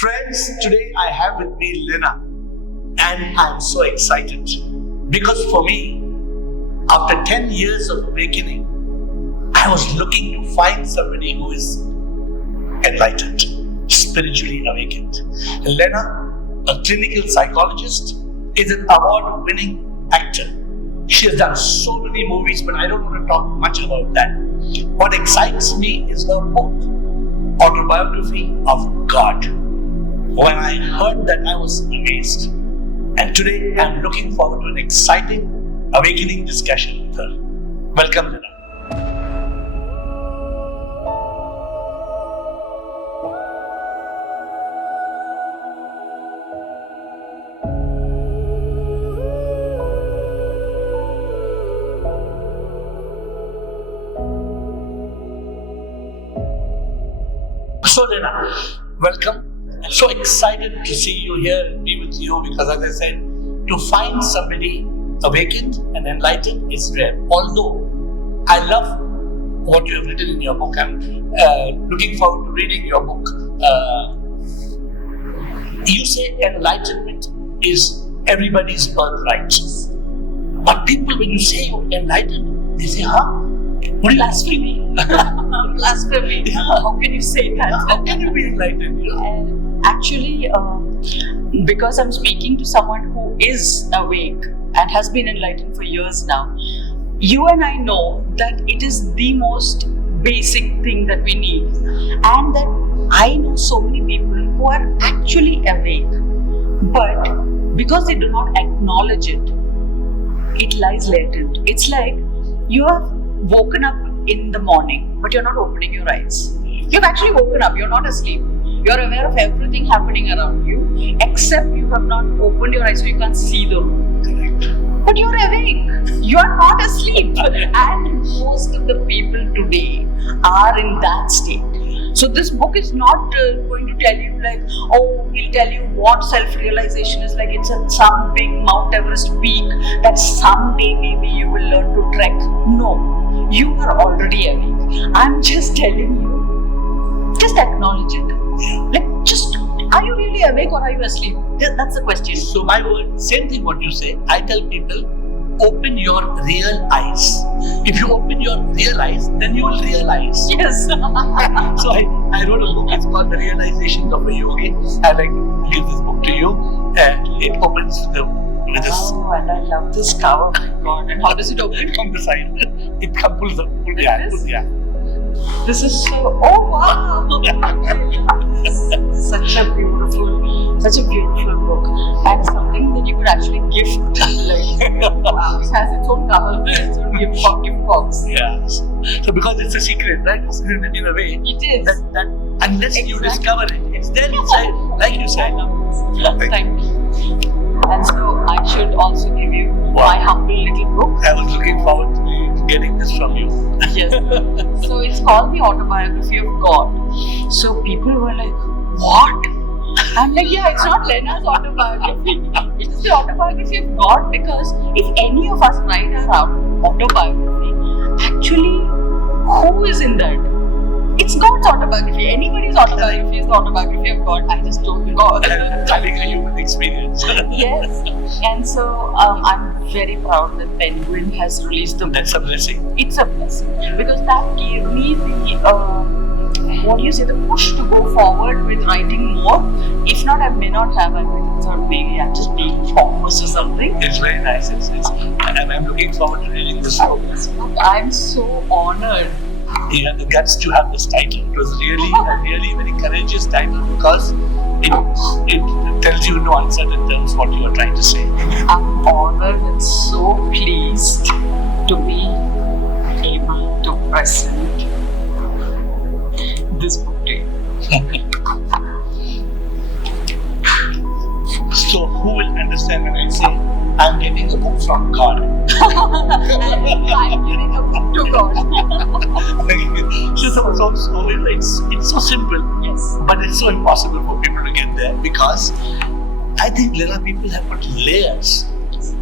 Friends, today I have with me Lenaa, and I'm so excited because for me, after 10 years of awakening, I was looking to find somebody who is enlightened, spiritually awakened. Lenaa, a clinical psychologist, is an award-winning actor. She has done so many movies, but I don't want to talk much about that. What excites me is her book, Autobiography of God. When I heard that, I was amazed. And today, I'm looking forward to an exciting, awakening discussion with her. Welcome, Lenaa. So, Lenaa, welcome. I'm so excited to see you here and be with you because, as I said, to find somebody awakened and enlightened is rare. Although I love what you have written in your book, I'm looking forward to reading your book. You say enlightenment is everybody's birthright. But people, when you say you're enlightened, they say, huh? Blasphemy. Blasphemy. Yeah. How can you say that? How can you be enlightened? You know? Actually, because I'm speaking to someone who is awake and has been enlightened for years now, you and I know that it is the most basic thing that we need, and that I know so many people who are actually awake, but because they do not acknowledge it, it lies latent. It's like you have woken up in the morning, but you're not opening your eyes. You've actually woken up, you're not asleep. You're aware of everything happening around you, except you have not opened your eyes so you can't see the room. Correct. But you're awake. You're not asleep. And most of the people today are in that state. So this book is not going to tell you like, oh, we'll tell you what self-realization is like. It's at some big Mount Everest peak that someday maybe you will learn to trek. No, you are already awake. I'm just telling you, just acknowledge it. Like, just, are you really awake or are you asleep? That's the question. So my word, same thing what you say. I tell people, open your real eyes. If you open your real eyes, then you will realize. Yes. So I wrote a book, it's called The Realizations of a Yogi. I like to give this book to you. And it opens with this. Oh, and I love this cover. My God. And how does it open? From the side. It pulls up. Yeah. This is so, oh wow! Such a beautiful book, and something that you could actually gift. Like, wow, it has its own cover, its own gift box. Yeah. So because it's a secret, right? It's in a way. It is. That unless you discover it, it's there inside, like you said. I love this. Thank you. And so I should also give you my humble little book. I was looking forward to getting this from you. Yes. So it's called The Autobiography of God. So people were like, what? I'm like, yeah, it's not Lenaa's autobiography. It's the autobiography of God, because if any of us write our autobiography, actually, who is in that? It's God's autobiography. Anybody's autobiography is the autobiography of God. I just told God. Having a human experience. Yes. And so I'm very proud that Penguin has released the book. That's a blessing. It's a blessing, because that gave me the push to go forward with writing more. If not, I may not have. I might thought maybe I'm just being famous or something. It's very nice. And I'm looking forward to reading this book. I'm so honored. You have the guts to have this title. It was really a really very courageous title, because it tells you in no uncertain terms what you are trying to say. I'm honored and so pleased to be able to present this book to you. So who will understand when I say I'm getting a book from God? And I'm getting a book to God. It's so simple, Yes. but it's so impossible for people to get there, because I think Lenaa, people have put layers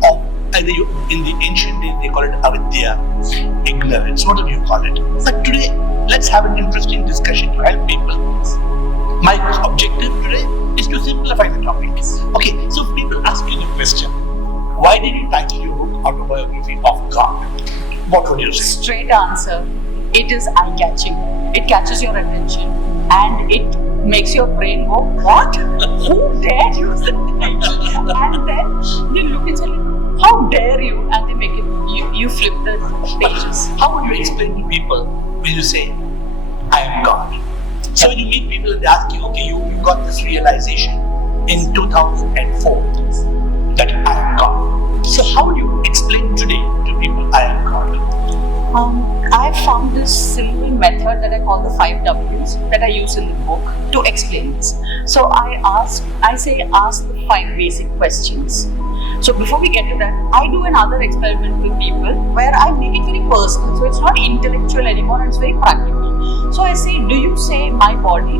of, either in the ancient days they call it avidya, ignorance, whatever you call it. But today, let's have an interesting discussion to help people. My objective today simplify the topic. Okay, so if people ask you the question, why did you title your book Autobiography of God? What would you say? Straight answer. It is eye-catching. It catches your attention and it makes your brain go, what? Who dared use the title? And then they look and say, how dare you? And they make it, you flip the pages. How would you explain to people when you say, I am God? So when you meet people and they ask you, okay, you got this realization in 2004 that I am God. So how do you explain today to people I am God? I found this simple method that I call the 5 W's that I use in the book to explain this. So ask the 5 basic questions. So before we get to that, I do another experiment with people where I make it very personal. So it's not intellectual anymore, it's very practical. So I say, do you say my body?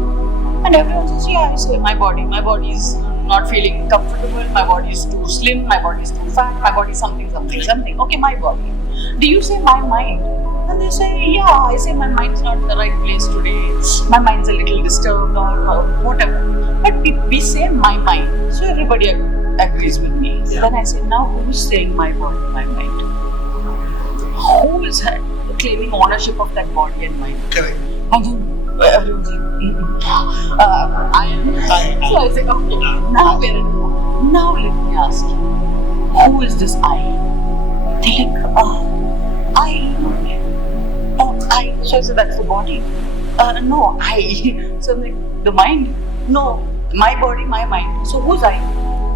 And everyone says, yeah, I say my body. My body is not feeling comfortable, my body is too slim, my body is too fat, my body is something. Okay, my body. Do you say my mind? And they say, yeah, I say my mind is not in the right place today, my mind is a little disturbed or whatever. But we say my mind, so everybody agrees with me. Yeah. Then I say, now who's saying my body, my mind? Who is claiming ownership of that body and mind? Correct. And then everyone's like, I am. So I say, okay, now let me ask you, who is this I? They like, I. So I said, that's the body. No, I. So I'm like, the mind? No, my body, my mind. So who's I?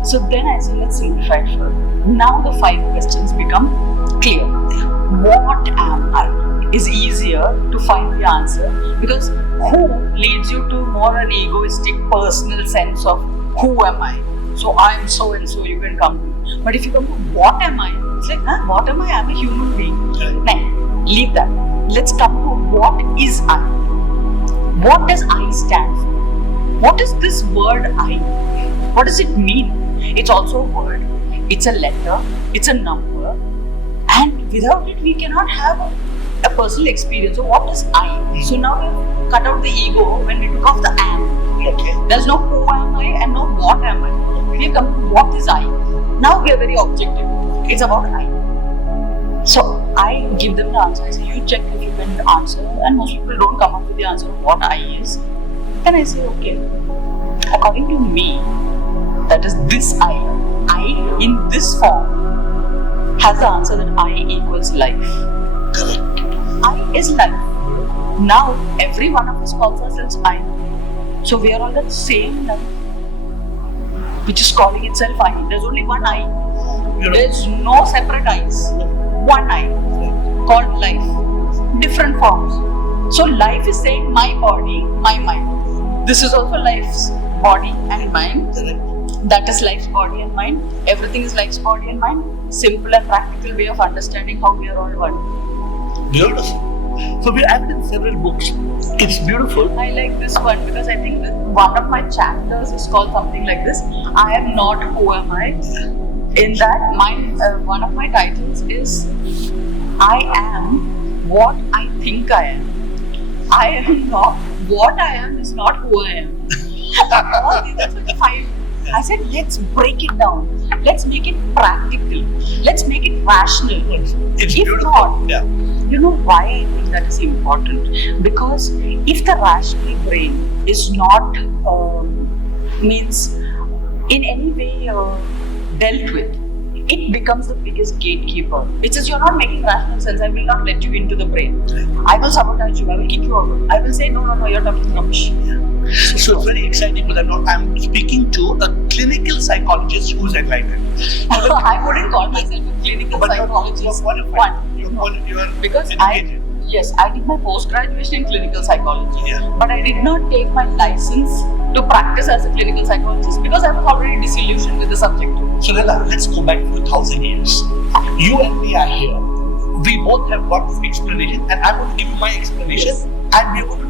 So then I say, let's simplify it further. Now the 5 questions become clear. What am I? Is easier to find the answer because who leads you to more an egoistic personal sense of who am I? So I am so and so, you can come to. But if you come to what am I? It's like, what am I? I'm a human being. Now, leave that. Let's come to what is I? What does I stand for? What is this word I? What does it mean? It's also a word, it's a letter, it's a number, and without it we cannot have a personal experience. So what is I? So now we've cut out the ego when we took off the am. Okay. There's no who am I and no what am I. We have come to what is I. Now we are very objective. It's about I. So I give them the answer. I say, you check if you can answer, and most people don't come up with the answer of what I is. Then I say, okay, according to me, that is this I in this form has the answer that I equals life. Correct. I is life. Now every one of us calls ourselves I. So we are all the same life, which is calling itself I. There's only one I. There's no separate I's. One I called life. Different forms. So life is saying my body, my mind. This is also life's body and mind. That is life's body and mind. Everything is life's body and mind. Simple and practical way of understanding how we are all one. Beautiful. So I've written several books. It's beautiful. I like this one because I think that one of my chapters is called something like this. I am not who am I. In that, one of my titles is I am what I think I am. I am not what I am is not who I am. All these are the 5. I said, let's break it down. Let's make it practical. Let's make it rational. It's if beautiful. not, yeah. You know why I think that is important? Because if the rational brain is not means in any way dealt with, it becomes the biggest gatekeeper. It says, you're not making rational sense, I will not let you into the brain. I will sabotage you, I will kick you out. I will say, no, you're talking rubbish. So it's very exciting because I'm speaking to a clinical psychologist who's enlightened. I wouldn't call myself a clinical psychologist. Because I did my post-graduation in clinical psychology, but I did not take my license to practice as a clinical psychologist because I was already disillusioned with the subject. So Lenaa, let's go back for 1,000 years. You and me are here. We both have got explanation, and I'm going to give you my explanation, and we're going to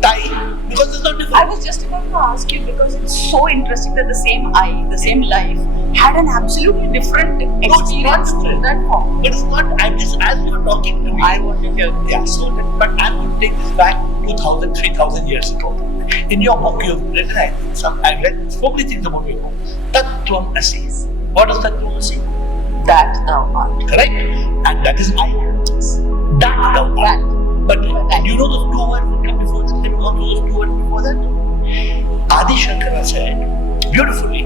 tie because it's not different. I was just about to ask you because it's so interesting that the same I, the same life, had an absolutely different experience in that form. But it's not. I'm just as you're talking to me. I want to hear. Yeah. So, but I'm going to take this back 2,000, 3,000 years ago. In your book, you've written, I've read so many things about your book. Tattvam Asi. What is Tattvam Asi? That thou art. Correct? And that is I. That thou art. But and you know those two words that come before that? Have you gone through those two words before that? Adi Shankara said beautifully,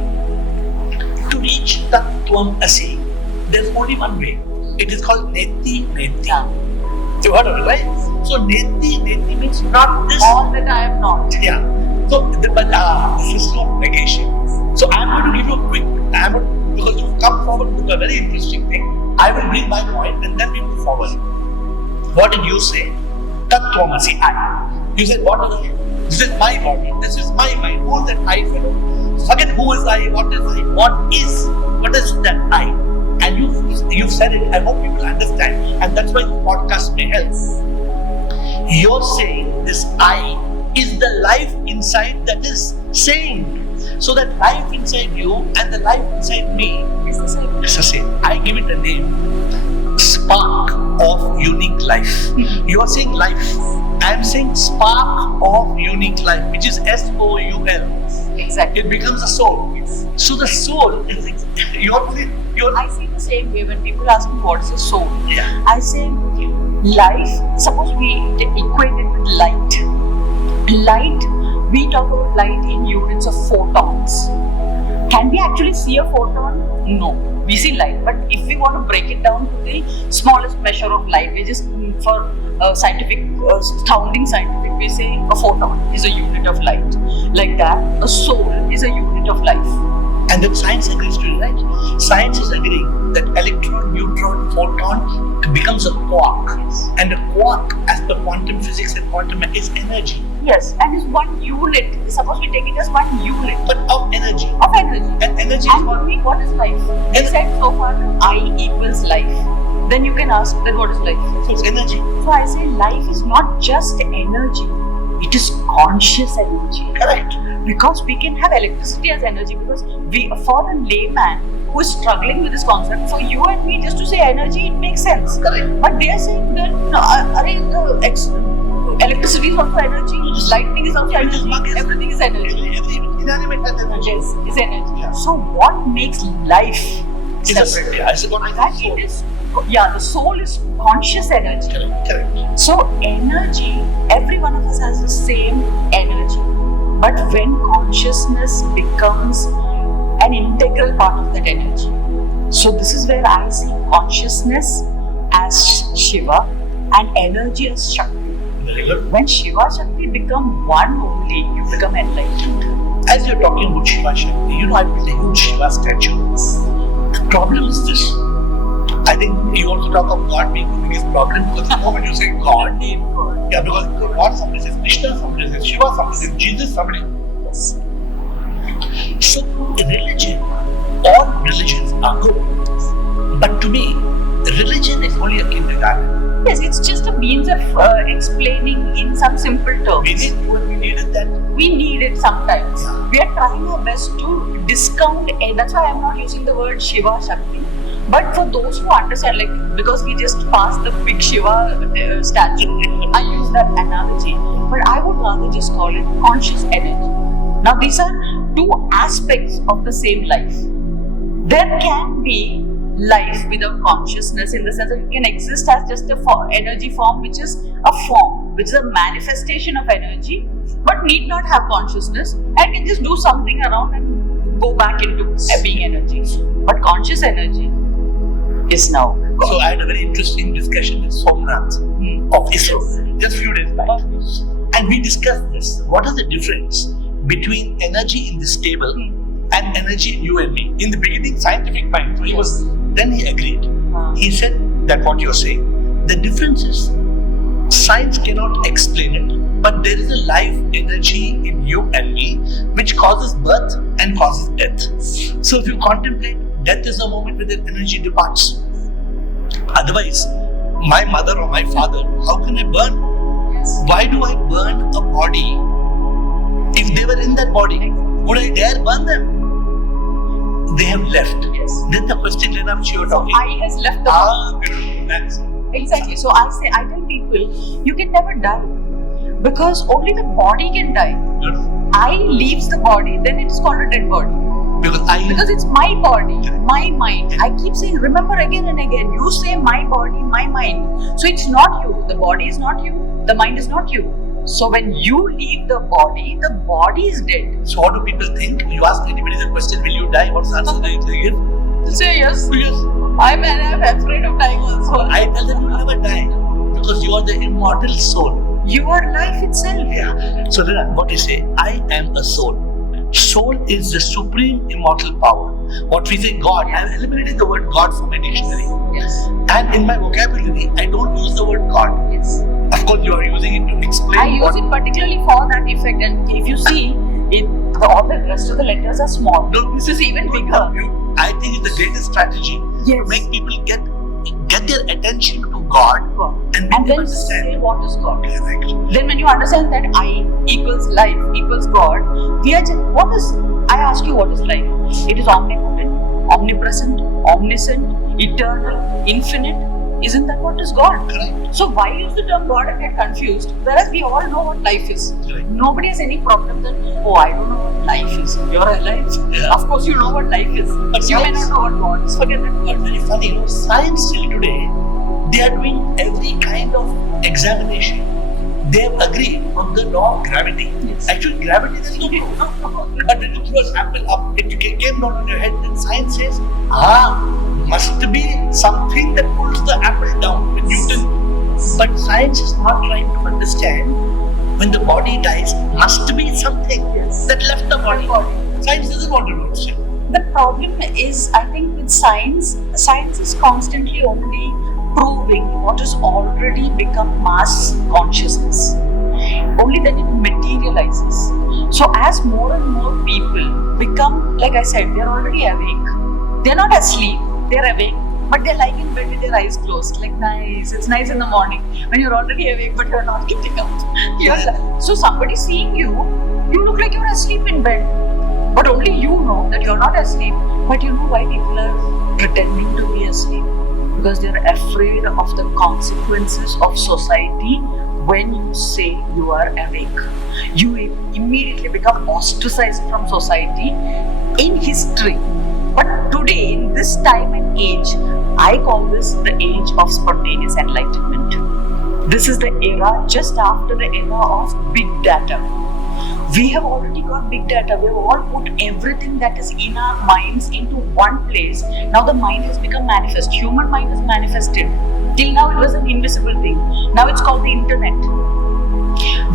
to reach Tattvam Asi, there's only one way. It is called Neti Neti. You heard of it, right? So Neti Neti means not this. All that I am not. Yeah. So, but this is no negation. So I'm going to give you a quick, because you've come forward with a very interesting thing. I will bring my point and then we move forward. What did you say? Tattvamasi, I. You said, what is I? This is my body. This is my mind. Who is that I, fellow? Forget who is I, what is I, what is that I? And you've said it. I hope people understand. And that's why the podcast may help. You're saying this I is the life inside that is saying. So that life inside you and the life inside me It's the same. is the same. I give it a name. Spark of unique life. You are saying life. I am saying spark of unique life, which is SOUL. Exactly. It becomes a soul. Yes. So the soul is you're I see the same way when people ask me what is a soul. Yeah. I say life, suppose we equate it with light. Light, we talk about light in units of photons. Can we actually see a photon? No. We see light, but if we want to break it down to the smallest measure of light, we just, for scientific, sounding scientific, we say a photon is a unit of light. Like that, a soul is a unit of life. And then science agrees to it, right? Science is agreeing that electron, neutron, photon becomes a quark. Yes. And a quark, as per quantum physics and quantum, is energy. Yes, and it's one unit. Suppose we take it as one unit But of energy. of energy. And energy And is for what? me, what is life? They said so far I equals life. Then you can ask, then what is life? So it's energy. So I say life is not just energy. It is conscious energy. Correct. Because we can have electricity as energy, because for the layman who is struggling with this concept, for you and me just to say energy, it makes sense. Correct. But they are saying that electricity is also energy, lightning is also energy, everything is energy. Every inanimate has energy. Yes, is energy. Yeah. So what makes life separate? I said what I That said. it is, the soul is conscious energy. Correct. So energy, every one of us has the same energy. But when consciousness becomes an integral part of that energy. So this is where I see consciousness as Shiva and energy as Shakti. Very good. When Shiva Shakti become one only, you become enlightened. As you're talking about Shiva Shakti, you know I built a huge Shiva statue. The problem is this. I think you also talk of God being the biggest problem, because the moment you say God, yeah, because God, somebody says Krishna, somebody says Shiva, somebody says Jesus, somebody. Yes. So religion, all religions are good. But to me, religion is only a kindergarten. Yes, it's just a means of explaining in some simple terms. We needed that. We need it sometimes. Yeah. We are trying our best to discount it. That's why I'm not using the word Shiva Shakti. But for those who understand, like, because we just passed the big Shiva statue, I use that analogy. But I would rather just call it conscious energy. Now, these are two aspects of the same life. There can be life without consciousness, in the sense that it can exist as just a energy form, which is a form, which is a manifestation of energy, but need not have consciousness, and can just do something around and go back into being energy. But conscious energy is now God. So I had a very interesting discussion with Somnath of ISRO just a few days back. And we discussed this. What is the difference between energy in this table and energy in you and me? In the beginning, scientific mind. So then he agreed. He said that what you're saying, the difference is science cannot explain it, but there is a life energy in you and me which causes birth and causes death. So if you contemplate, death is the moment when the energy departs. Otherwise, my mother or my father, how can I burn? Why do I burn a body if they were in that body? Would I dare burn them? They have left. Yes. Then the question, Lenaa, which you were talking. I has left the Beautiful. That's exactly. So I tell people, you can never die, because only the body can die. Beautiful. I leaves the body, then it is called a dead body. Because it's my body, my mind. I keep saying, remember again and again, you say my body, my mind. So it's not you. The body is not you. The mind is not you. So when you leave the body is dead. So what do people think? You ask anybody the question, will you die? What's the answer they give? They'll say yes. Yes. I'm afraid of dying also. I tell them you'll never die because you are the immortal soul. You are life itself. Yeah. So then what you say? I am a soul. Soul is the supreme immortal power. What we say God, I have eliminated the word God from my dictionary. Yes. And in my vocabulary, I don't use the word God. Yes. Of course, you are using it to explain. I use it particularly for that effect. And if you see, all the rest of the letters are small. No, this is even bigger. I think it's the greatest strategy to make people get their attention to God and make them then understand say what is God. Correct. Then when you understand that I equals life equals God, I ask you what is life? It is omnipotent, omnipresent, omniscient, eternal, infinite. Isn't that what is God? Correct. So why use the term God and get confused? Whereas we all know what life is. Correct. Nobody has any problem that, I don't know what life is. You're alive. Yeah. Of course you know what life is. But you may not know what God is. Forget that. But very funny, science till today, they are doing every kind of examination. They have agreed on the law of gravity. Yes. Actually, gravity is no problem. But when you throw an apple up, it came down on your head, then science says, must be something that pulls the apple down with Newton. But science is not trying to understand when the body dies, must be something that left the body. Science doesn't want to understand. The problem is, I think with science is constantly only proving what has already become mass consciousness. Only then it materializes. So as more and more people become, like I said, they're already awake. They're not asleep, they're awake, but they're lying in bed with their eyes closed. Like nice, it's nice in the morning when you're already awake but you're not getting up. So somebody seeing you look like you're asleep in bed. But only you know that you're not asleep. But you know why people are pretending to be asleep? Because they're afraid of the consequences of society. When you say you are awake, you immediately become ostracized from society in history. But today, in this time and age, I call this the age of spontaneous enlightenment. This is the era just after the era of big data. We have already got big data. We have all put everything that is in our minds into one place. Now the mind has become manifest. Human mind is manifested. Till now it was an invisible thing. Now it's called the internet.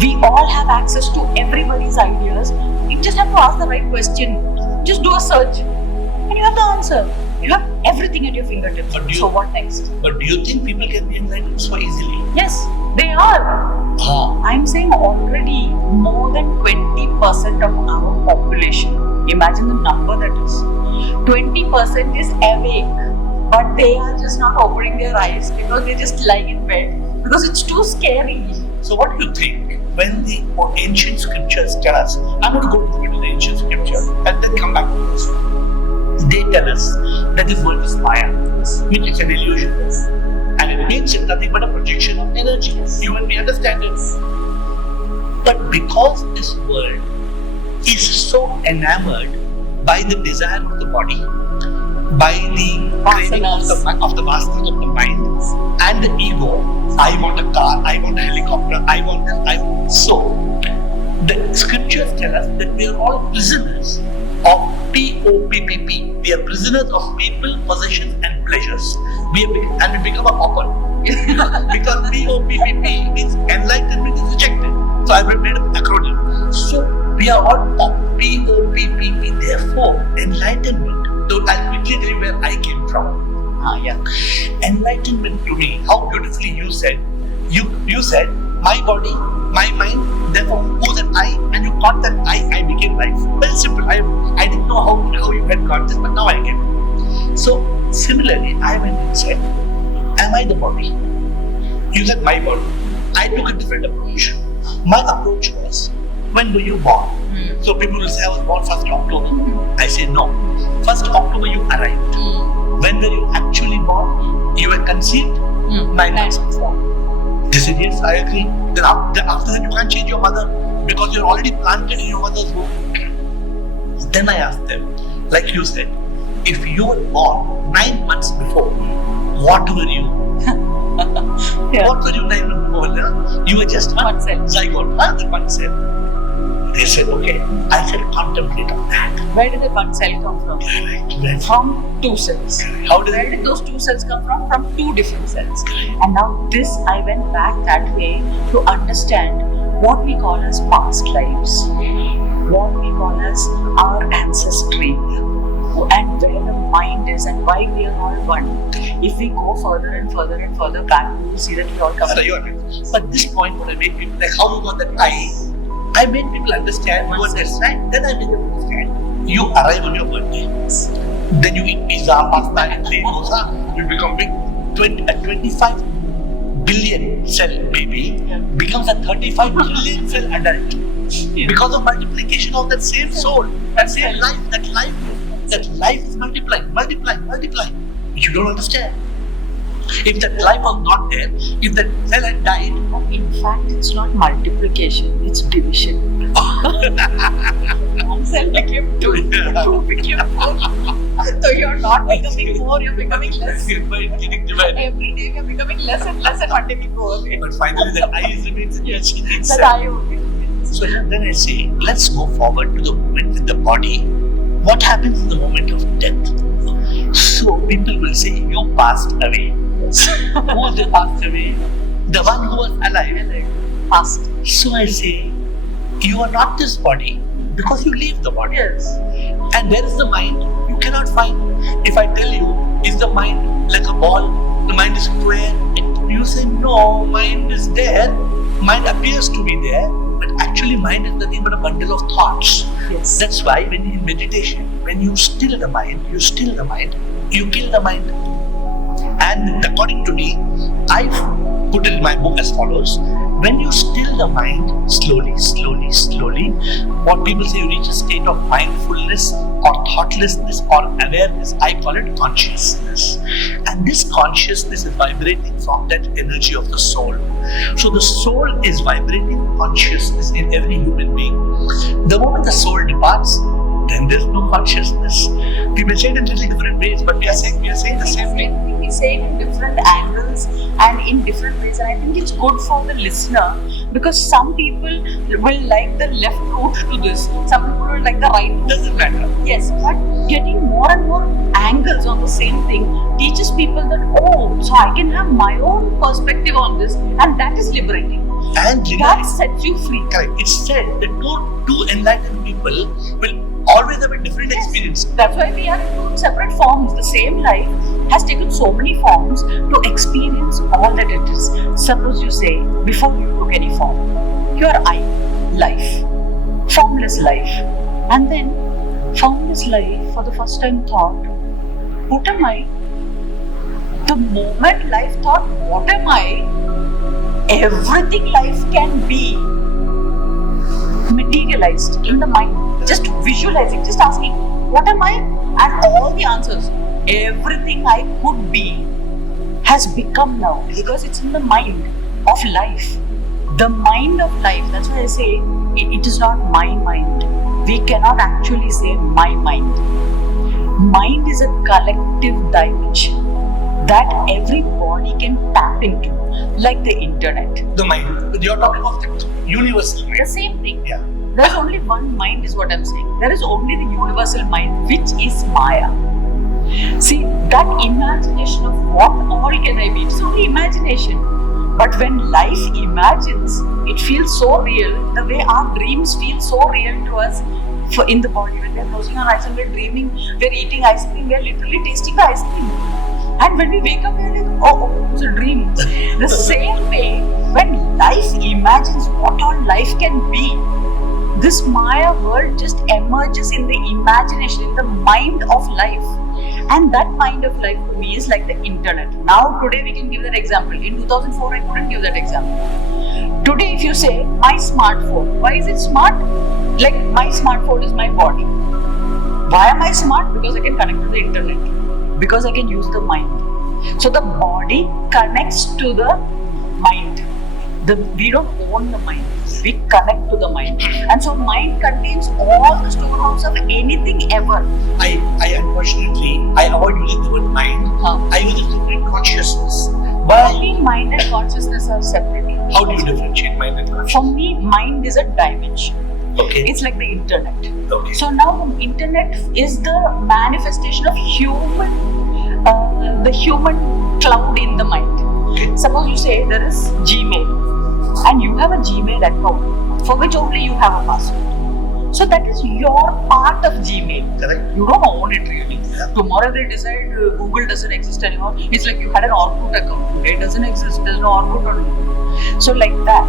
We all have access to everybody's ideas. You just have to ask the right question. Just do a search and you have the answer. You have everything at your fingertips. So what next? But do you think people can be enlightened so easily? Yes, they are. I'm saying already more than 20% of our population, imagine the number that is, 20% is awake, but they are just not opening their eyes because they're just lying in bed because it's too scary. So what do you think when the ancient scriptures tell us, I'm going to go to the ancient scripture and then come back to this. They tell us that this world is Maya, which is an illusion. And it means it's nothing but a projection of energy. You and me understand it. But because this world is so enamored by the desire of the body, by the craving of the vasanas of the mind and the ego, I want a car, I want a helicopter, I want this, So, the scriptures tell us that we are all prisoners of P-O-P-P-P. We are prisoners of people, possessions and pleasures. We become a pauper. Because P-O-P-P-P means enlightenment is rejected. So I have made an acronym. So we are all P-O-P-P-P. Therefore, enlightenment, though I'll quickly tell you where I came from. Enlightenment to me, how beautifully you said, you said, my body, my mind, therefore who's an I, and you got that I became life. Very simple. I didn't know how you had got this, but now I get it. So similarly, I went and said, am I the body? You said my body. I took a different approach. My approach was, when were you born? So people will say I was born 1st October. I say no. 1st October you arrived. When were you actually born? You were conceived 9 months before. They said yes, I agree. Then after that you can't change your mother. because you're already planted in your mother's womb. Then I asked them, like you said, if you were born 9 months before, what were you? Yeah. What were you 9 months before? Lenaa? You were just One cell. zygote, the one cell. They said, okay. I said, contemplate on that. Where did the one cell come from? Right. From 2 cells. How did Where did those 2 cells come from? From 2 different cells. And now this, I went back that way to understand what we call as past lives, what we call as our ancestry, and where the mind is and why we are all one. If we go further and further and further back, we will see that we all come together. But this point, when I made people, like how you got that I made people understand what that's right. Then I made them understand. You arrive on your birthday. Then you eat pizza, pasta, and dosa. You become big. A 25 billion cell baby becomes a 35 trillion cell adult. Because of multiplication of that same soul, that same life, that life is multiplying. Which you don't understand. If that life was not there, if that cell had died. In fact, it's not multiplication, it's division. One cell became 2, 2 became 4. So you're not becoming more, you're becoming less. Every day you're becoming less and less and one day we go away. But finally the I remains in your chin. That I only remains. So then I say, let's go forward to the moment with the body. What happens in the moment of death? So people will say, you passed away. Who was the passed away? The one who was alive. Past. So I say, you are not this body because you leave the body. Yes. And where is the mind? You cannot find. If I tell you, is the mind like a ball? The mind is square. You say, no, mind is there. Mind appears to be there. But actually mind is nothing but a bundle of thoughts. Yes. That's why when in meditation, when you still the mind, you kill the mind. And according to me, I put it in my book as follows. When you still the mind, slowly, what people say, you reach a state of mindfulness or thoughtlessness or awareness. I call it consciousness. And this consciousness is vibrating from that energy of the soul. So the soul is vibrating consciousness in every human being. The moment the soul departs, then there's no consciousness. People say it in little different ways, but we are saying the same thing. We say it in different angles and in different ways, and I think it's good for the listener because some people will like the left route to this, some people will like the right route. Doesn't matter. Yes, but getting more and more angles on the same thing teaches people that, oh, so I can have my own perspective on this, and that is liberating. And that sets you free. Correct. It's said that two enlightened people will always have a different experience. That's why we are in 2 separate forms. The same life has taken so many forms to experience all that it is. Suppose you say, before you took any form, you are I, life, formless life. And then, formless life for the first time thought, what am I? The moment life thought, what am I? Everything life can be materialized in the mind. Just visualizing, just asking, what am I? And all the answers, everything I could be has become now because it's in the mind of life. The mind of life, that's why I say it is not my mind. We cannot actually say my mind. Mind is a collective dimension that every body can tap into, like the internet. The mind. You're talking of the universal mind. The same thing. Yeah. There's only one mind is what I'm saying. There is only the universal mind, which is Maya. See, that imagination of what all can I be, it's only imagination. But when life imagines, it feels so real, the way our dreams feel so real to us in the body. When we're closing our eyes and we're dreaming, we're eating ice cream, we're literally tasting the ice cream. And when we wake up, we're like, oh, it's a dream. The same way, when life imagines what all life can be, this Maya world just emerges in the imagination, in the mind of life. And that mind of life to me is like the internet. Now, today we can give that example. In 2004, I couldn't give that example. Today, if you say, my smartphone, why is it smart? Like, my smartphone is my body. Why am I smart? Because I can connect to the internet. Because I can use the mind. So, the body connects to the mind. We don't own the mind. We connect to the mind. And so mind contains all the storehouse of anything ever. I unfortunately, I avoid using the word mind. I use the separate consciousness. For me, mind and consciousness are separate. How do you differentiate mind and consciousness? For me, mind is a dimension. Okay. It's like the internet. Okay. So now the internet is the manifestation of the human cloud in the mind. Okay. Suppose you say there is Gmail and you have a Gmail account for which only you have a password. So that is your part of Gmail. Correct. You don't own it really. Yeah. Tomorrow they decide Google doesn't exist anymore. It's like you had an Orkut account. It doesn't exist. There's no Orkut on it. So like that.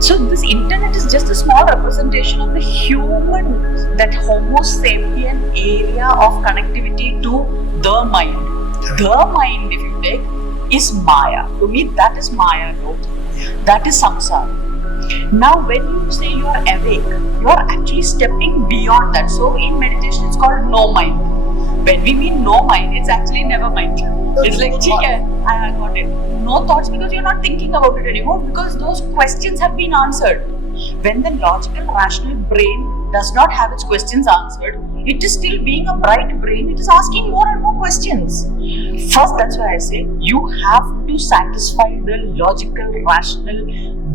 So this internet is just a small representation of the human, that Homo sapien area of connectivity to the mind. Correct. The mind, if you take, is Maya. To me, that is Maya. No? That is samsara. Now, when you say you are awake, you are actually stepping beyond that. So, in meditation, it's called no mind. When we mean no mind, it's actually never mind. It's like, I got it. No thoughts, because you're not thinking about it anymore, because those questions have been answered. When the logical, rational brain does not have its questions answered, it is still being a bright brain. It is asking more and more questions. First, that's why I say you have to satisfy the logical, rational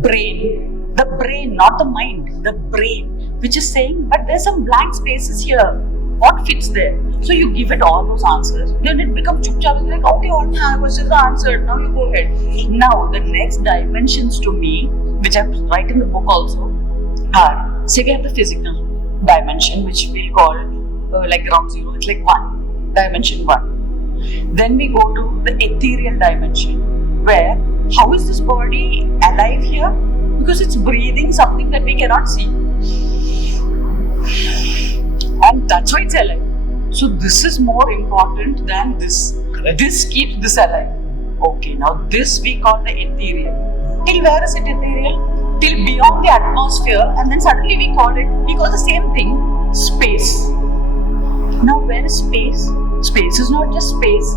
brain. The brain, not the mind, the brain, which is saying, but there's some blank spaces here. What fits there? So you give it all those answers. Then it becomes chupchap. It's like, okay, all my questions are answered. Now you go ahead. Now the next dimensions to me, which I write in the book also, are, say we have the physical dimension, which we'll call like ground zero. It's like 1, dimension 1. Then we go to the ethereal dimension, where how is this body alive here? Because it's breathing something that we cannot see. And that's why it's alive. So this is more important than this. Correct. This keeps this alive. Okay, now this we call the ethereal. Till where is it ethereal? Till beyond the atmosphere, and then suddenly we call the same thing, space. Now where is space? Space is not just space.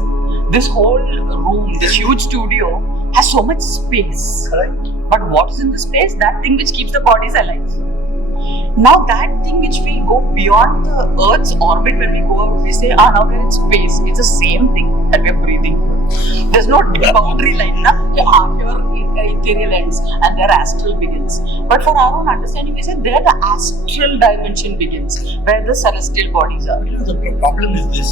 This whole room, this huge studio has so much space. Correct. But what is in the space? That thing which keeps the bodies alive. Now that thing which we go beyond the Earth's orbit, when we go out, we say, now we're in space. It's the same thing that we're breathing. There's no boundary line. Here ethereal ends and their astral begins. But for our own understanding, we say there the astral dimension begins, where the celestial bodies are. The problem is this.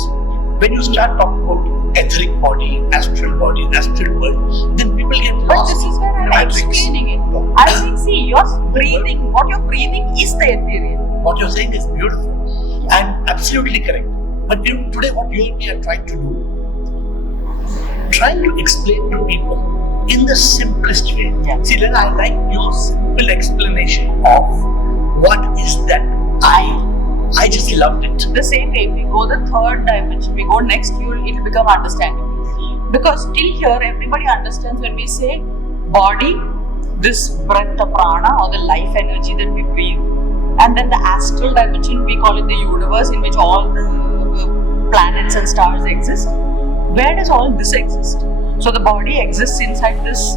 When you start talking about etheric body, astral world, then people get lost. But this is where I'm explaining it. I'm saying, see, you're breathing. What you're breathing is the ethereal. What you're saying is beautiful and absolutely correct. But today what you and me are trying to do, trying to explain to people in the simplest way. Yeah. See, Lenaa, I like your simple explanation of what is that I just loved it. The same way, if we go the third dimension, we go next, it will become understandable. Because till here, everybody understands when we say body, this breath, the prana, or the life energy that we breathe. And then the astral dimension, we call it the universe, in which all the planets and stars exist. Where does all this exist? So the body exists inside this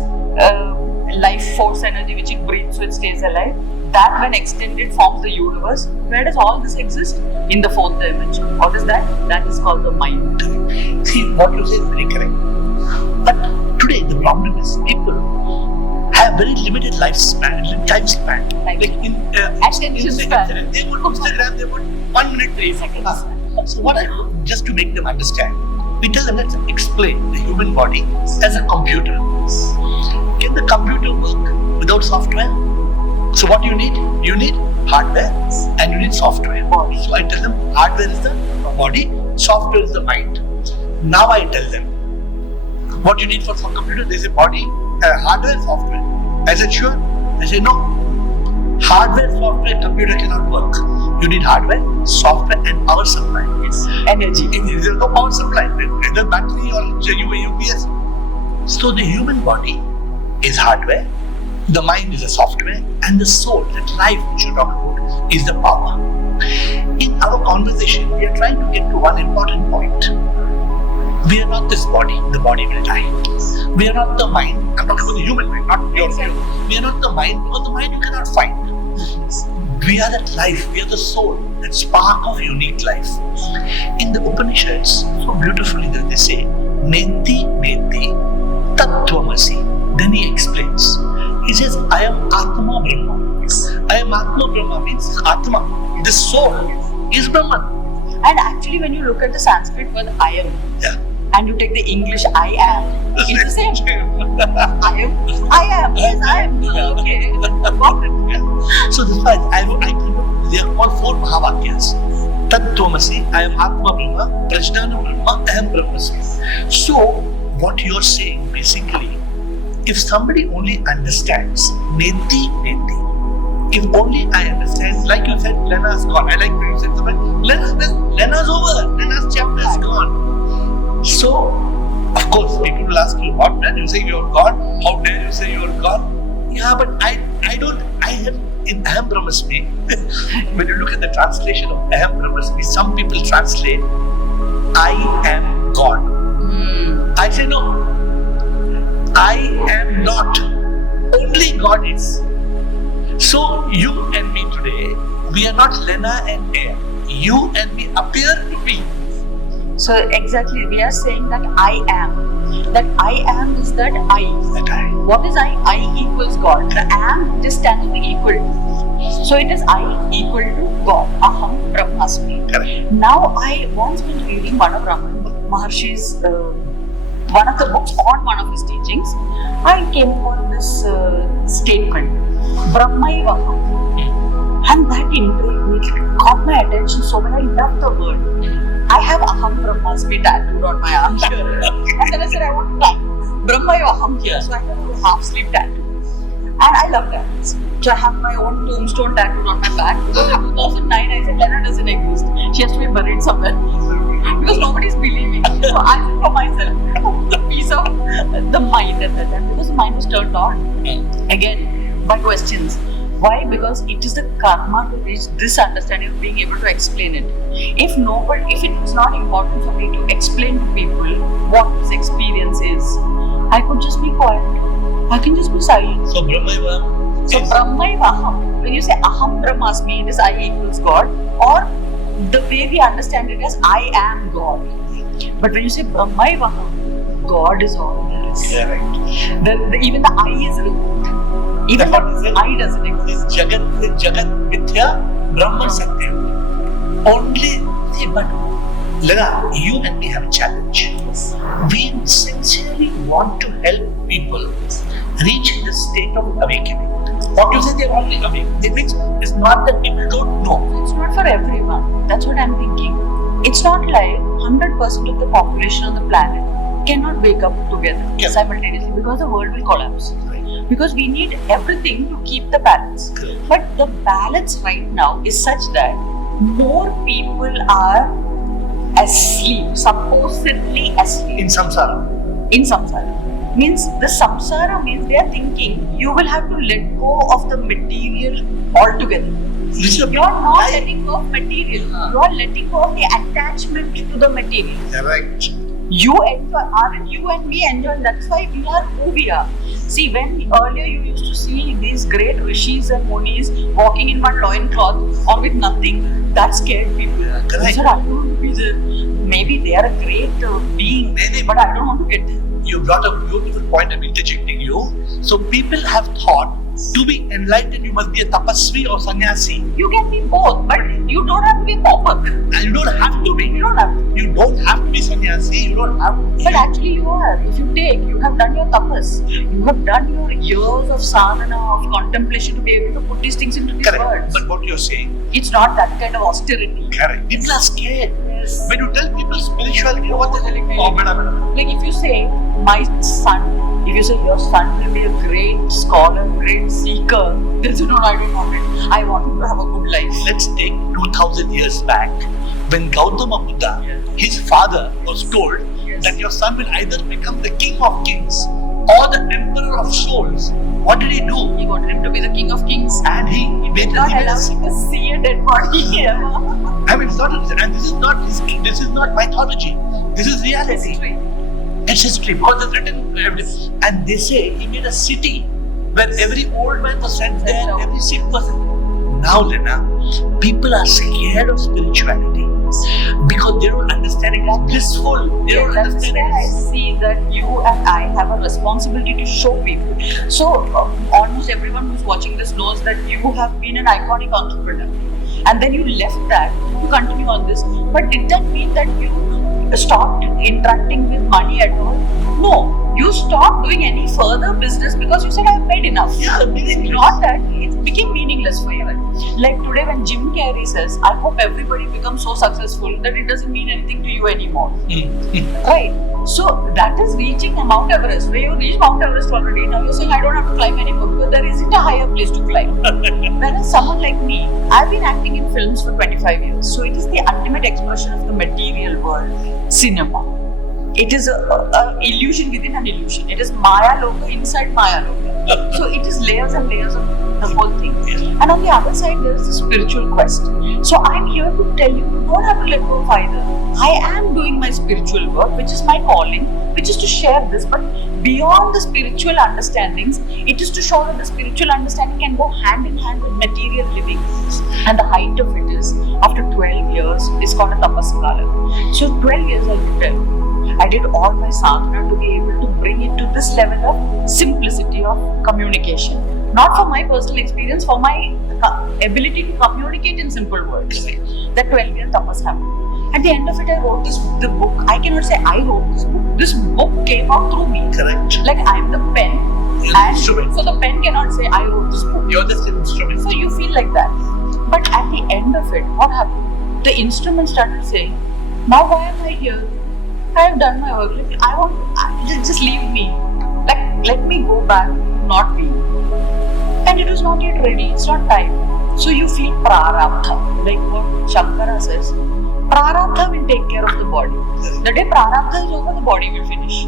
life force energy which it breathes, so it stays alive. That, when extended, forms the universe. Where does all this exist? In the fourth dimension. What is that? That is called the mind. See, what you say is very correct. But today the problem is people have very limited time span. Like in attention span. They would Instagram, they would 1 minute, 3 seconds. So what I do, just to make them understand, we tell them, let's explain the human body as a computer. Can the computer work without software? So what you need? You need hardware and you need software. So I tell them hardware is the body, software is the mind. Now I tell them what you need for computer. They say body, hardware, software. I said sure. I say no. Hardware, software, computer cannot work. You need hardware, software and power supply. It's energy. There is no power supply, either battery or UPS. So the human body is hardware, the mind is a software, and the soul, that life which you talk about, is the power. In our conversation, we are trying to get to one important point. We are not this body. The body will die. We are not the mind. I'm talking about the human mind, not your view. We are not the mind, because the mind you cannot find. We are that life. We are the soul, that spark of unique life. In the Upanishads, so beautifully they say, Neti Neti Tattvamasi. Then he explains. He says, I am Atma Brahma. I am Atma Brahma means Atma. This soul is Brahman. And actually, when you look at the Sanskrit word I am, and you take the English I am, it's the same. I am, yes, I am. Okay. So this is why they are called 4 Mahavakyas. Tattvamasi, I am Atma Brahma, Prajnana Brahma, I am Brahmasmi. So, what you're saying basically, if somebody only understands Neti Neti, if only I understand, like you said, Lenaa's gone. I like when you said something. Lenaa's over. Lenaa's chapter is gone. So, of course, people will ask you, what man? You say you're God? How dare you say you're God? Yeah, but I am in Aham Brahmasmi. When you look at the translation of Aham Brahmasmi, some people translate, I am God. I say no. I am not. Only God is. So, you and me today, we are not Lenaa and AiR. You and me appear to be. So, exactly, we are saying that I am. That I am is that I. That I. What is I? I equals God. The am just stands for equal. So, it is I equal to God. Aham Brahmasmi. Correct. Now, I once been reading one of Maharshi's one of the books on one of his teachings. I came upon this statement, Brahmaivaham. And that intrigued me, it caught my attention so much. I love the word. I have Aham Brahmasmi tattooed on my arm here. And then I said, I want to tattoo Brahmaivaham here. So I have a half sleeve tattoo. And I love tattoos. So I have my own tombstone tattooed on my back. Because in 2009, I said, Lenaa doesn't exist. She has to be buried somewhere. Because nobody's believing. So I said for myself, a piece of the mind at that time. Because the mind was turned on. Again, by questions. Why? Because it is the karma to reach this understanding of being able to explain it. If it is not important for me to explain to people what this experience is, I could just be quiet. I can just be silent. So Brahmaivaham, when you say Aham Brahmasmi, it is I equals God, or the way we understand it as I am God. But when you say Brahmaivaham, God is all there is. Yeah, right. Even the I is removed. Even the I doesn't exist. Jagat Mithya Brahman Satyam. Only, but Lenaa, you and me have a challenge. We sincerely want to help people reach the state of awakening. What you say, they're already awake. It means it's not that people don't know. It's not for everyone. That's what I'm thinking. It's not like 100% of the population on the planet cannot wake up together simultaneously, because the world will collapse. Right. Because we need everything to keep the balance. Correct. But the balance right now is such that more people are asleep, supposedly asleep. In samsara. Means the samsara means they are thinking you will have to let go of the material altogether. You're not letting go of material. You're letting go of the attachment to the material. Yeah, right. You enjoy, aren't you and me enjoying? That's why we are who we are. See, when earlier you used to see these great rishis and munis walking in one loincloth or with nothing, that scared people. They said, I don't want to be there. Maybe they are a great being, but I don't want to get there. You brought a beautiful point. I'm interjecting you. So people have thought to be enlightened, you must be a tapasvi or sannyasi. You can be both, but you don't have to be pauper. And you don't have to be. You don't have to. You don't have to be sannyasi. You don't have to be. But actually you are. If you have done your tapas. You have done your years of sadhana, of contemplation to be able to put these things into these words. But what you're saying, it's not that kind of austerity. Correct. People are scared. Yes. When you tell people spirituality, you know what they're telling me? Oh, like if you say, my son, if you say your son will be a great scholar, great seeker, they'll say, no, I don't want it. I want him to have a good life. Let's take 2000 years back when Gautama Buddha, his father, was told that your son will either become the king of kings or the emperor of souls. What did he do? He wanted him to be the king of kings. And he did not allow him to see a dead body. I mean, it's not, and this is not mythology. This is reality. History. It's history because it's written. And they say he made a city where every old man was sent there, every sick person. Now, Lenaa, people are scared of spirituality because they don't understand it as blissful. They don't understand it. I see that you and I have a responsibility to show people. So, almost everyone who's watching this knows that you have been an iconic entrepreneur. And then you left that to continue on this. But did that mean that you stopped interacting with money at all? No, you stopped doing any further business because you said I've made enough. Yeah, It's not that it became meaningless for you. Like today when Jim Carrey says, I hope everybody becomes so successful that it doesn't mean anything to you anymore. Right? So that is reaching Mount Everest, where you reach Mount Everest already. Now you're saying I don't have to climb anymore because there isn't a higher place to climb. Whereas someone like me, I've been acting in films for 25 years. So it is the ultimate expression of the material world, cinema. It is a illusion within an illusion. It is Maya Loka inside Maya Loka. So it is layers and layers of the whole thing. And on the other side, there is the spiritual quest. So I'm here to tell you, you don't have to let go of either. I am doing my spiritual work, which is my calling, which is to share this. But beyond the spiritual understandings, it is to show that the spiritual understanding can go hand in hand with material living. And the height of it is, after 12 years, it's called a tapaskala. So 12 years I could tell. I did all my sadhana to be able to bring it to this level of simplicity of communication. Not for my personal experience, for my ability to communicate in simple words. That 12-year tapas happened. At the end of it, I wrote the book. I cannot say I wrote this book. This book came out through me. Correct. Like I'm the pen. You're the instrument. So the pen cannot say I wrote this book. You're just an instrument. So you feel like that. But at the end of it, what happened? The instrument started saying, now why am I here? I have done my work. Just leave me. Like, let me go back to not being. And it was not yet ready. It's not time. So you feel prarabdha. Like what Shankara says, prarabdha will take care of the body. The day prarabdha is over, the body will finish.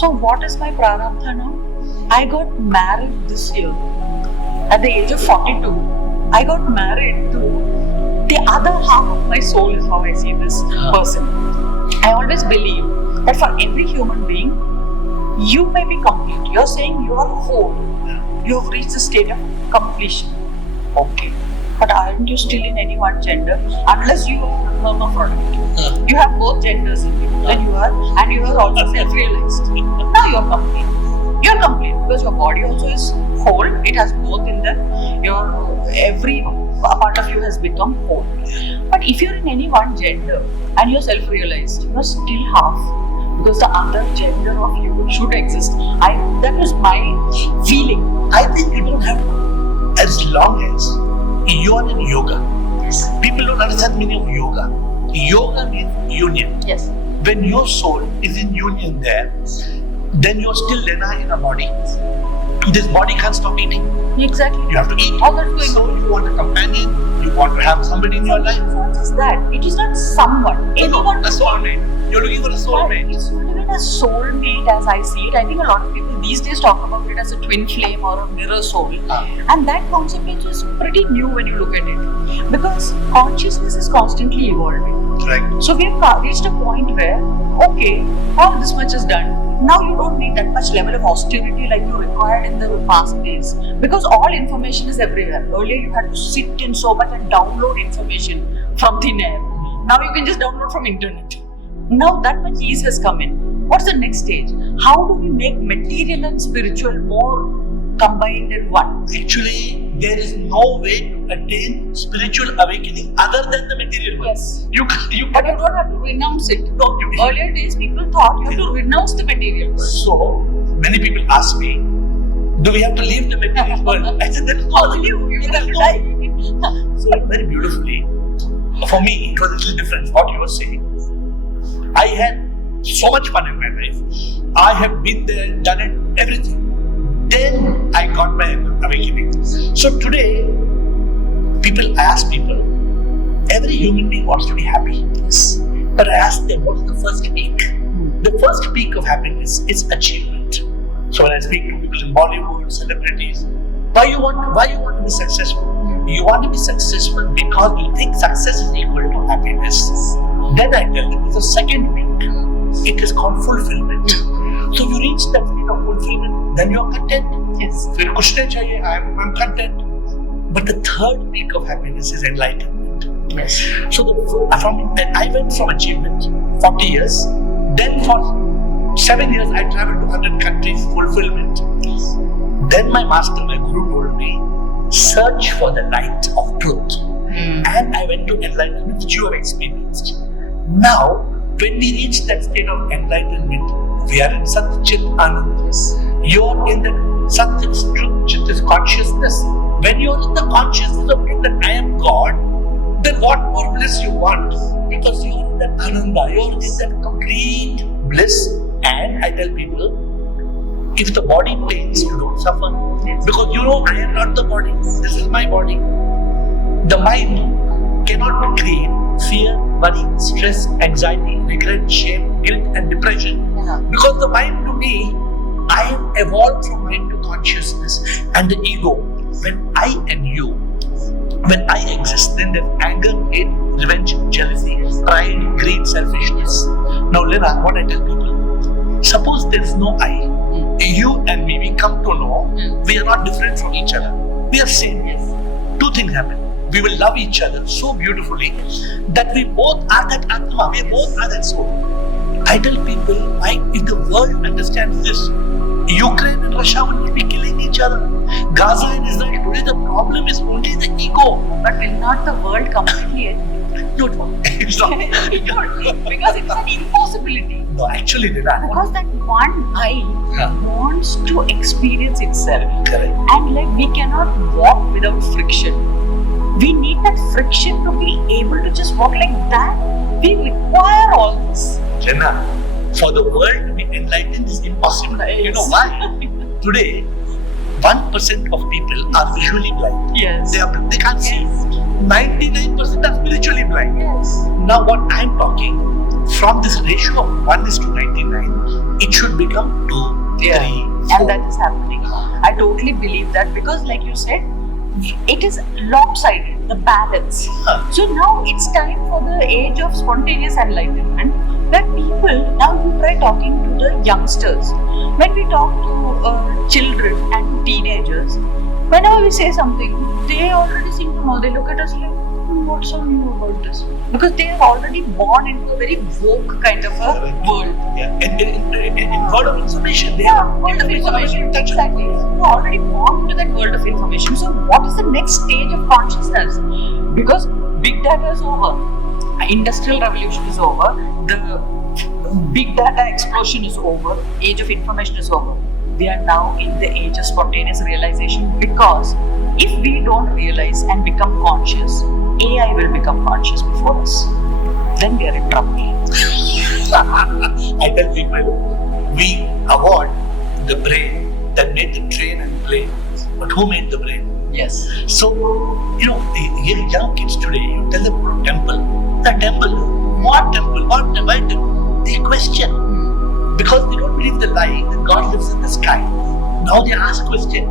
So what is my prarabdha now? I got married this year. At the age of 42, I got married to the other half of my soul is how I see this person. I always believe that for every human being, you may be complete. You're saying you are whole. You have reached the state of completion. Okay. But aren't you still in any one gender? Unless you are a hermaphrodite. You have both genders in you. And you are also self-realized. Now you're complete. You're complete because your body also is whole. It has both in them. Every part of you has become whole. But if you're in any one gender and you're self-realized, you're still half because the other gender of you should exist. That was my feeling. I think you don't have to. As long as you're in yoga. Yes. People don't understand the meaning of yoga. Yoga means union. Yes. When your soul is in union there, then you're still Lenaa in a body. This body can't stop eating. Exactly. You have to eat. All that's going So on. you want a companion, you want to have somebody in your life. What is that? It is not someone. Anyone. A soulmate. You're looking for a soulmate. It's not even a soulmate as I see it. I think a lot of people these days talk about it as a twin flame or a mirror soul. And that concept is pretty new when you look at it. Because consciousness is constantly evolving. Right. So we have reached a point where, okay, all this much is done. Now you don't need that much level of austerity like you required in the past days. Because all information is everywhere. Earlier you had to sit in so much and download information from thin air. Now you can just download from internet. Now that much ease has come in. What's the next stage? How do we make material and spiritual more combined in one? Actually, there is no way to attain spiritual awakening other than the material world. Yes. You But you don't have to renounce it. No, you Earlier days people thought you have to renounce the material world. So, many people ask me, do we have to leave the material world? I said, that is How not will you have to die? So, very beautifully, for me, it was a little different what you were saying. I had so much fun in my life. I have been there, done it, everything. Then I got my awakening. So today, I ask people, every human being wants to be happy. Yes. But I ask them, what is the first peak? The first peak of happiness is achievement. So when I speak to people in Bollywood, celebrities, why you want to be successful? You want to be successful because you think success is equal to happiness. Then I tell them, there's a second peak. It is called fulfillment. So you reach that state of fulfillment, then you are content. Yes. फिर कुछ नहीं चाहिए, I'm content. But the third peak of happiness is enlightenment. Yes. So I went from achievement, 40 years, then for 7 years I traveled to 100 countries, fulfillment. Yes. Then my master, my guru told me, search for the light of truth. And I went to enlightenment, which you have experienced. Now, when we reach that state of enlightenment, we are in Sat Chit Anand. You are in the Sat Truth Chit is consciousness. When you are in the consciousness of truth that I am God, then what more bliss you want? Because you are in that Ananda, you are in that complete bliss. And I tell people, if the body pains, you don't suffer. Because you know I am not the body, this is my body. The mind cannot create fear, worry, stress, anxiety, regret, shame, guilt and depression. Because the mind to me, I am evolved from mind to consciousness. And the ego, when I and you, when I exist, then there's anger, hate, revenge, jealousy, pride, greed, selfishness. Now Lenaa, what I tell people, suppose there is no I. You and me, we come to know we are not different from each other. We are same. Two things happen. We will love each other so beautifully that we both are that Atma, we both are that soul. I tell people, if the world understands this, Ukraine and Russia will be killing each other. Gaza and Israel, today the problem is only the ego. But will not the world completely end? No, it's not. It would, because it's an impossibility. No, actually, Lenaa. Because that one I wants to experience itself. Correct. And like we cannot walk without friction. We need that friction to be able to just walk like that. We require all this. Lenaa, for the world to be enlightened is impossible. Yes. You know why? Today, 1% of people are visually blind. Yes. They can't see. 99% are spiritually blind. Yes. Now what I'm talking, from this ratio of 1:99, it should become 2, 3, 4. And that is happening. I totally believe that because like you said, it is lopsided, the balance. So now it's time for the age of spontaneous enlightenment where people, now you try talking to the youngsters. When we talk to children and teenagers, whenever we say something, they already seem to know. They look at us like, what's so new about this? Because they are already born into a very woke kind of a world. Yeah. In world of information. World of information. Exactly. You're already born into that world of information. So what is the next stage of consciousness? Because big data is over. Industrial revolution is over. The big data explosion is over. Age of information is over. We are now in the age of spontaneous realization because if we don't realize and become conscious, AI will become conscious before us. Then we are in trouble. I tell people, we award the brain that made the train and plane, but who made the brain? Yes. So, the young kids today, you tell them about temple. The temple, what temple? What why temple? They question. Because they don't believe the lie that God lives in the sky. Now they ask question.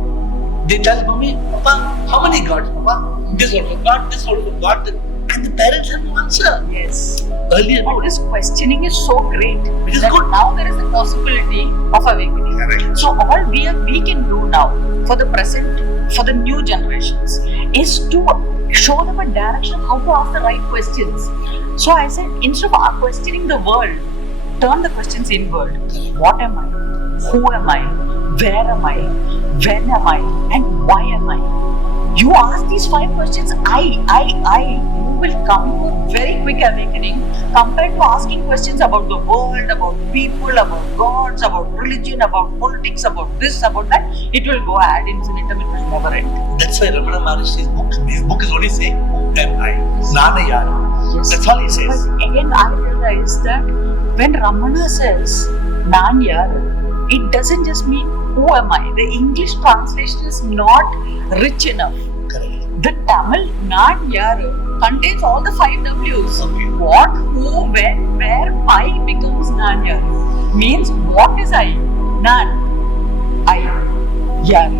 They tell Mommy, Papa, how many gods, Papa? This one for God, this one for God. And the parents have no answer. Yes. Earlier, but this questioning is so great. Which is that good. Now there is the possibility of awakening. Correct. So all we can do now for the present, for the new generations, is to show them a direction how to ask the right questions. So I said, instead of questioning the world, turn the questions inward. What am I? Who am I? Where am I? When am I? And why am I? You ask these 5 questions, you will come to a very quick awakening compared to asking questions about the world, about people, about gods, about religion, about politics, about this, about that. It will go ad infinitum, it will never end. That's why Ramana Maharshi's book is only saying, who am I? Nana Yara. Yes. That's all he says. But again, I realize that when Ramana says, Nan Yara, it doesn't just mean who am I. The English translation is not rich enough. Correct. The Tamil Nan Yara contains all the 5 W's. Okay. What, who, when, where, why becomes Nan Yara. Means what is I? Nan. I. Yara.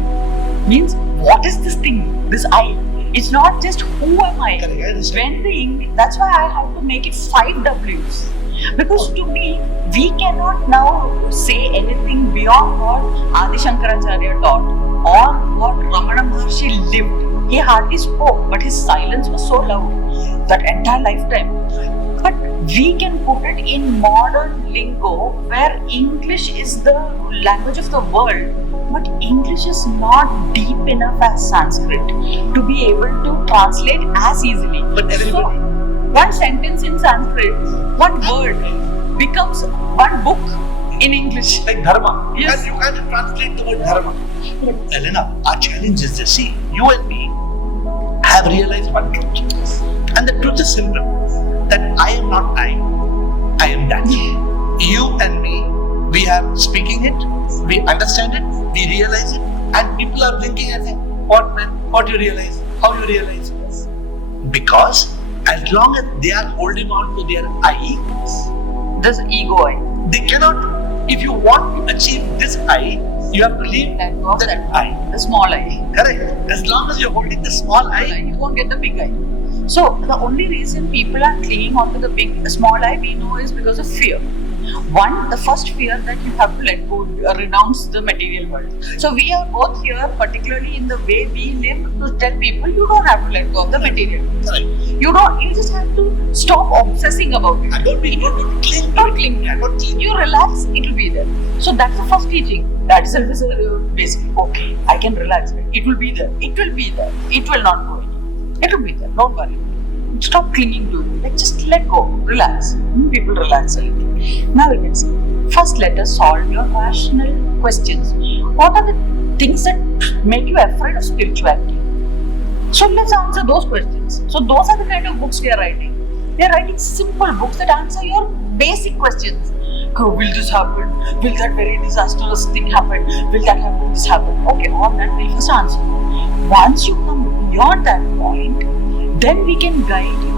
Means what is this thing? This I. It's not just who am I. Correct. When that's why I have to make it 5 W's. Because to me, we cannot now say anything beyond what Adi Shankaracharya taught or what Ramana Maharshi lived. He hardly spoke, but his silence was so loud that entire lifetime. But we can put it in modern lingo where English is the language of the world, but English is not deep enough as Sanskrit to be able to translate as easily. But So, one sentence in Sanskrit, one word becomes one book in English. Like dharma. Yes. You can't translate the word dharma. Lenaa, our challenge is this. See, you and me have realized one truth. And the truth is simple. That I am not I am that. You and me, we are speaking it, we understand it, we realize it, and people are blinking and saying, what man, what you realize, how you realize? Because as long as they are holding on to their I, This ego I. they cannot, if you want to achieve this I, you have to leave Let go of that that I. the small I. Correct. As long as you're holding the small I, You won't get the big I. So the only reason people are clinging onto the small I we know is because of fear. One, the first fear that you have to let go, renounce the material world. So we are both here, particularly in the way we live, to tell people you don't have to let go of the material. correct. You just have to stop obsessing about it. And don't cling to Don't it. cling. Yeah, don't cling. You relax, it will be there. So that's the first teaching. That itself is basically, okay, I can relax. It will be there. It will be there. It will not go anywhere. It will be there. Don't worry. Stop clinging to it. Like just let go. Relax. People relax a little. Now we can see. First, let us solve your rational questions. What are the things that make you afraid of spirituality? So let's answer those questions. So those are the kind of books we are writing. We are writing simple books that answer your basic questions. Oh, will this happen? Will that very disastrous thing happen? Will that happen? This happen? Okay, all that we first answer. Once you come beyond that point, then we can guide you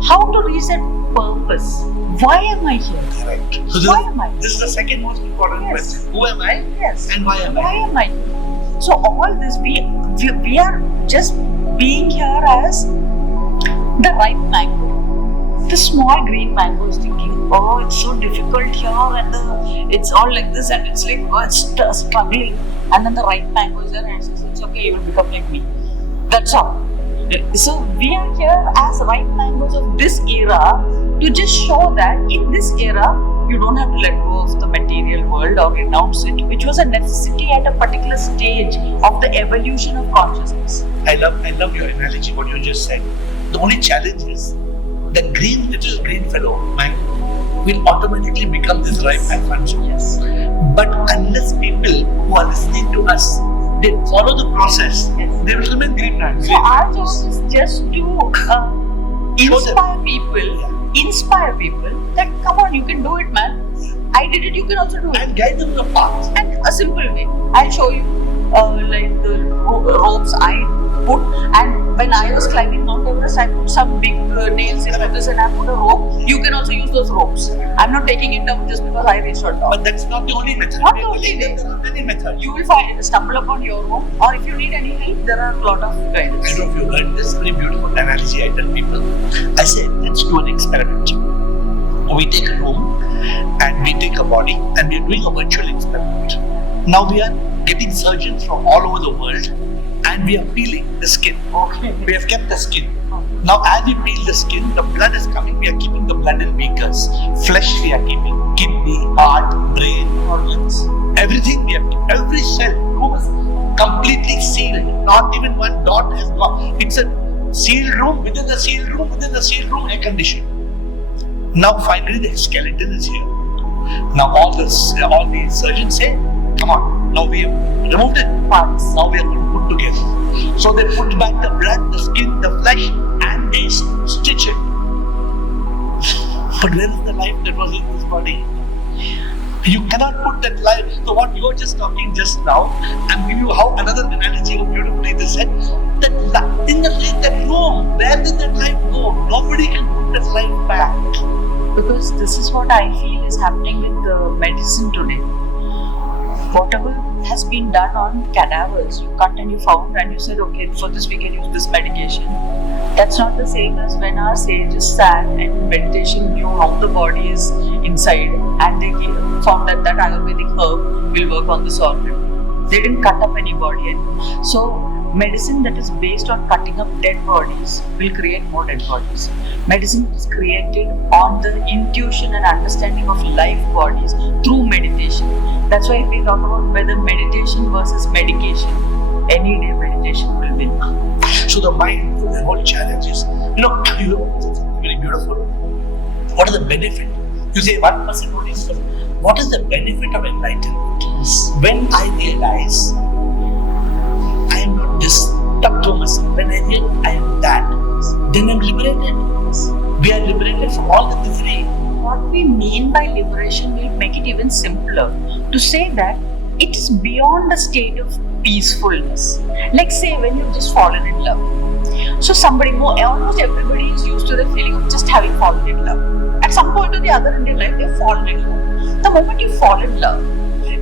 to how to reset purpose. Why am I here? Correct. So Why am I? this is the second most important Yes. question. Who am I? Yes. And why am I? Why am I here? So all this we are just being here as the ripe mango. The small green mango is thinking, oh, it's so difficult here, and it's all like this, and it's like, oh, it's struggling. And then the ripe mango is there, and it says, it's okay, you will become like me. That's all. So we are here as ripe mangoes of this era to just show that in this era, you don't have to let go of the material world or renounce it, which was a necessity at a particular stage of the evolution of consciousness. I love your analogy, what you just said. The only challenge is the little green fellow, mango, will automatically become this ripe and function. Yes. But unless people who are listening to us, they follow the process, Yes. they will remain green man. So our job is just to inspire people that come on, you can do it, man. I did it, you can also do it. And guide them to the path. And a simple way. I'll show you like the ropes I put, and when I was climbing Mount Everest, I put some big nails into this and I put a rope. You can also use those ropes. I'm not taking it down just because I reached on top. But that's not the only method. Not the only way. There are many methods. You will stumble upon your own, or if you need any help, there are a lot of guidance. I don't know if you heard this very beautiful analogy I tell people. I say, let's do an experiment. We take a room and we take a body and we're doing a virtual experiment. Now we are getting surgeons from all over the world and we are peeling the skin. Okay. We have kept the skin. Now as we peel the skin, the blood is coming, we are keeping the blood in beakers. Flesh we are keeping, kidney, heart, brain, organs. Everything we have kept. Every cell, room is completely sealed. Not even one dot has gone. It's a sealed room, within the sealed room, within the sealed room, air conditioned. Now finally the skeleton is here. Now all the surgeons say, come on, now we have removed it. Parts. Now we are going to put together. So they put back the blood, the skin, the flesh, and they stitch it. But where is the life that was in this body? You cannot put that life. So what you were just talking just now, I'm giving you how another analogy of beautifully this said. That in that room, where did that life go? Nobody can put that life back. Because this is what I feel is happening with the medicine today. whatever has been done on cadavers, you cut and you found and you said, okay, for this we can use this medication. That's not the same as when our sages sat and in meditation knew how the body is inside and they found that that Ayurvedic herb will work on this organ. They didn't cut up any body. And so medicine that is based on cutting up dead bodies will create more dead bodies. Medicine is created on the intuition and understanding of life bodies through meditation. That's why we talk about whether meditation versus medication. Any day meditation will win. So the mind, the whole challenge is, you said something very beautiful. What is the benefit? You say 1% only. What is the benefit of enlightenment? When I realize I am not just stuck to myself, when I realize I am that, then I'm liberated. We are liberated from all the misery. What we mean by liberation will make it even simpler to say that it is beyond a state of peacefulness. Like say when you've just fallen in love. So almost everybody is used to the feeling of just having fallen in love. At some point or the other in your life, they've fallen in love. The moment you fall in love,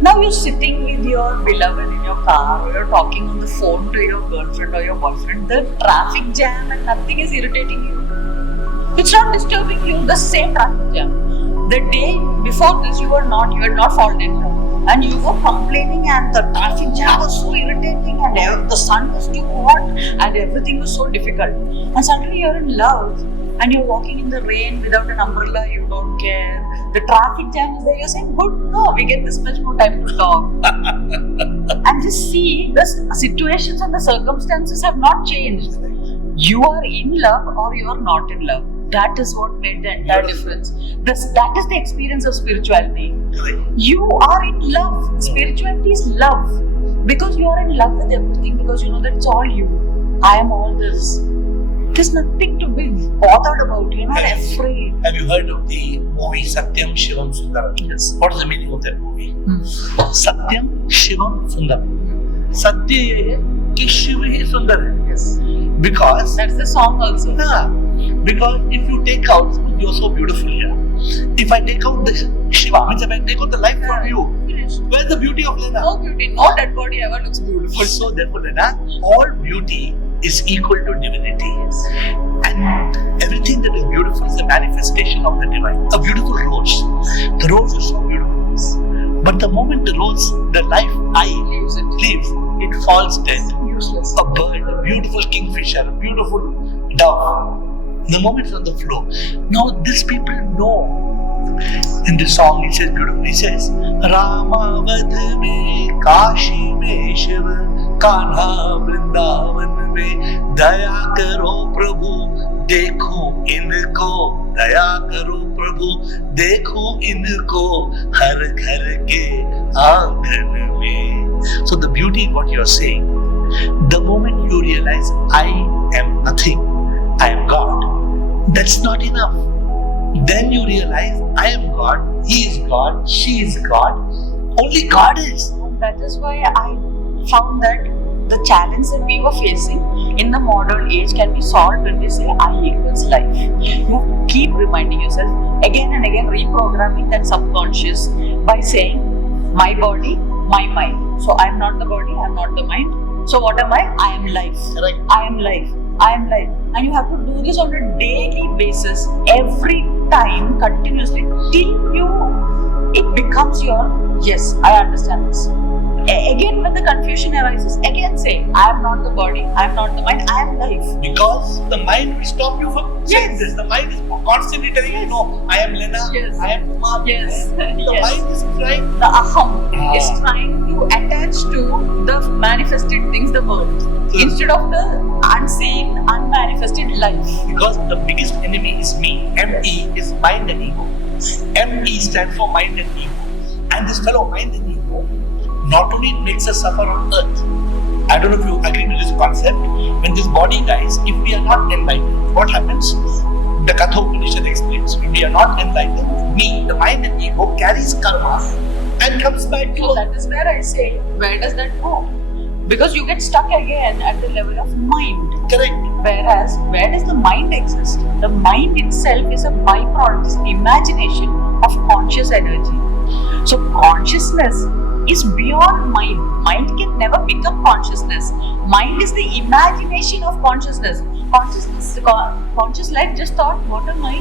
now you're sitting with your beloved in your car, or you're talking on the phone to your girlfriend or your boyfriend, the traffic jam and nothing is irritating you. It's not disturbing you, the same traffic jam. The day before this, you had not fallen in love. And you were complaining and the traffic jam was so irritating and the sun was too hot and everything was so difficult. And suddenly you're in love and you're walking in the rain without an umbrella, you don't care. The traffic jam is there, you're saying, good, no, we get this much more time to talk. And just see, the situations and the circumstances have not changed. You are in love or you are not in love. That is what made the entire difference. That is the experience of spirituality. You are in love. Spirituality is love. Because you are in love with everything, because you know that it's all you. I am all this. There's nothing to be bothered about. You're not afraid. Have you heard of the movie Satyam Shivam Sundaram? Yes. What is the meaning of that movie? Satyam Shivam Sundaram. Satya ye hai ki Shiv hi sundar hai. Yes. Because that's the song also. Yeah. Because if you take out, you're so beautiful here. If I take out the Shiva, means if I take out the life from you, where's the beauty of Lenaa? No beauty. No dead body ever looks beautiful. So therefore, Lenaa, all beauty is equal to divinity. And everything that is beautiful is a manifestation of the divine. A beautiful rose. The rose is so beautiful. But the moment the rose, the life leaves, it falls dead. Useless. A bird, a beautiful kingfisher, a beautiful dove. The moment it's on the floor. Now these people know. In this song it says beautifully, it says Rama Vadh mein, Kashi mein Shiv, Kanha Vrindavan mein, Daya karo Prabhu, Dekho inko, Daya karo Prabhu, Dekho inko, Har ghar ke aangan mein. So the beauty in what you are saying, the moment you realize I am nothing, I am God, that's not enough. Then you realize I am God, he is God, she is God, only God is. That is why I found that the challenge that we were facing in the modern age can be solved when we say I equals life. You have to keep reminding yourself again and again, reprogramming that subconscious by saying my body, my mind. So I am not the body, I am not the mind. So what am I? I am life. Correct. I am life. I am life. And you have to do this on a daily basis, every time, continuously, till it becomes your, yes, I understand this. Again, when the confusion arises, again say, I am not the body, I am not the mind, I am life. Because the mind will stop you from saying this. The mind is constantly telling you, no, I am Lenaa, Yes. I am Kumar. Yes. The Yes. mind is trying. The aham is trying to attach to the manifested things, the world, instead of the unseen, unmanifested life. Because the biggest enemy is me. M-E is mind and ego. M-E stands for mind and ego. And this fellow mind and ego, not only it makes us suffer on earth. I don't know if you agree to this concept. When this body dies, if we are not enlightened, what happens? The Katha Upanishad explains. If we are not enlightened, me, the mind and ego, carries karma and comes back to So that is where I say, where does that go? Because you get stuck again at the level of mind. Correct. Whereas, where does the mind exist? The mind itself is a byproduct, is an imagination of conscious energy. So consciousness is beyond mind. Mind can never become consciousness. Mind is the imagination of consciousness. Conscious life just thought, what am I?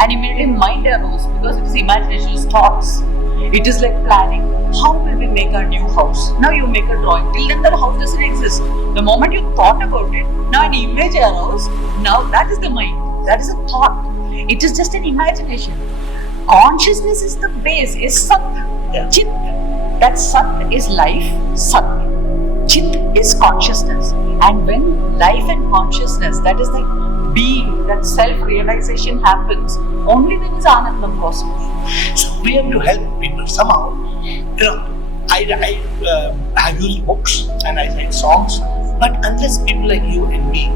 And immediately mind arose because it is imagination, it is thoughts. It is like planning. How will we make our new house? Now you make a drawing. Till then the house doesn't exist. The moment you thought about it, now an image arose. Now that is the mind. That is a thought. It is just an imagination. Consciousness is the base, is Sat, Chit. That Sat is life, Sat. Chit is consciousness. And when life and consciousness, that is like being, that self-realization happens, only then is Anandam possible. So we have to help people somehow. I have used books and I write songs, but unless people like you and me,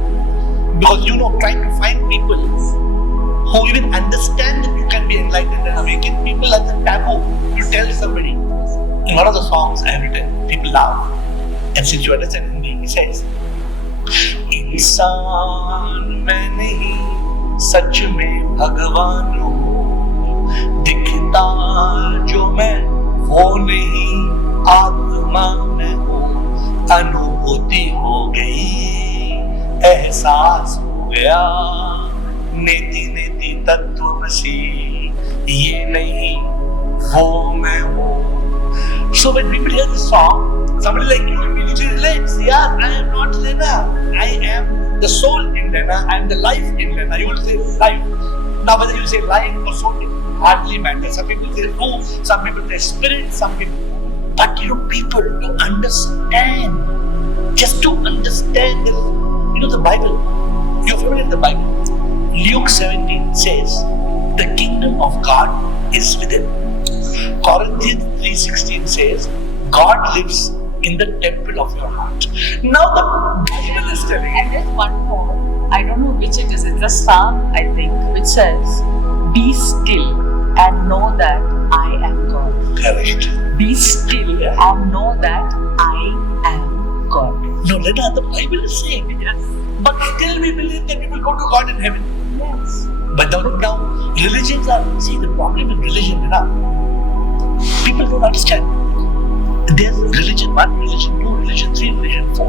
because trying to find people who even understand that you can be enlightened and awakened, people are the taboo to tell somebody. In one of the songs I have written, people laugh. And since you understand Hindi, he says, इंसान मैं नहीं सच में भगवान हूँ, दिखता जो मैं वो नहीं आत्मा मैं हूँ, अनुभूति हो गई एहसास हो गया नेति नेति तत्वमसि ये नहीं वो मैं हूँ. So when people hear this song, somebody like you immediately relates. Yeah, I am not Lenaa. I am the soul in Lenaa. I am the life in Lenaa. You will say life. Now whether you say life or soul, it hardly matters. Some people say ruh, some people say spirit, some people. But people to understand, just to understand the Bible. You're familiar with the Bible. Luke 17 says, the kingdom of God is within. Corinthians 3:16 says, God lives in the temple of your heart. Now the Bible is telling. And there's one more, I don't know which it is, it's a psalm I think, which says, be still and know that I am God. Correct. Be still and know that I am God. No, Lenaa, the Bible is saying, Yes. but still we believe that we will go to God in heaven. Yes. But now religions are, see the problem in religion, people don't understand. There's religion 1, religion 2, religion 3, religion 4.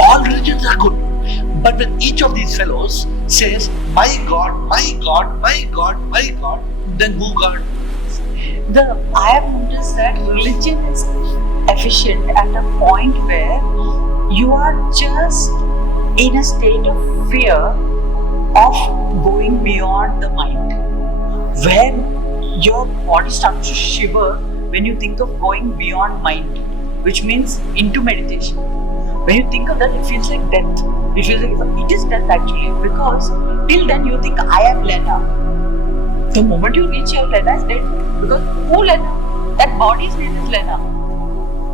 All religions are good. But when each of these fellows says, my God, my God, my God, my God, then who God? I have noticed that religion is efficient at a point where you are just in a state of fear of going beyond the mind. When your body starts to shiver when you think of going beyond mind, which means into meditation. When you think of that, it feels like death. It feels like it is death actually, because till then you think I am Lenaa. The moment you reach here, Lenaa is dead. Because who Lenaa? That body's name is Lenaa.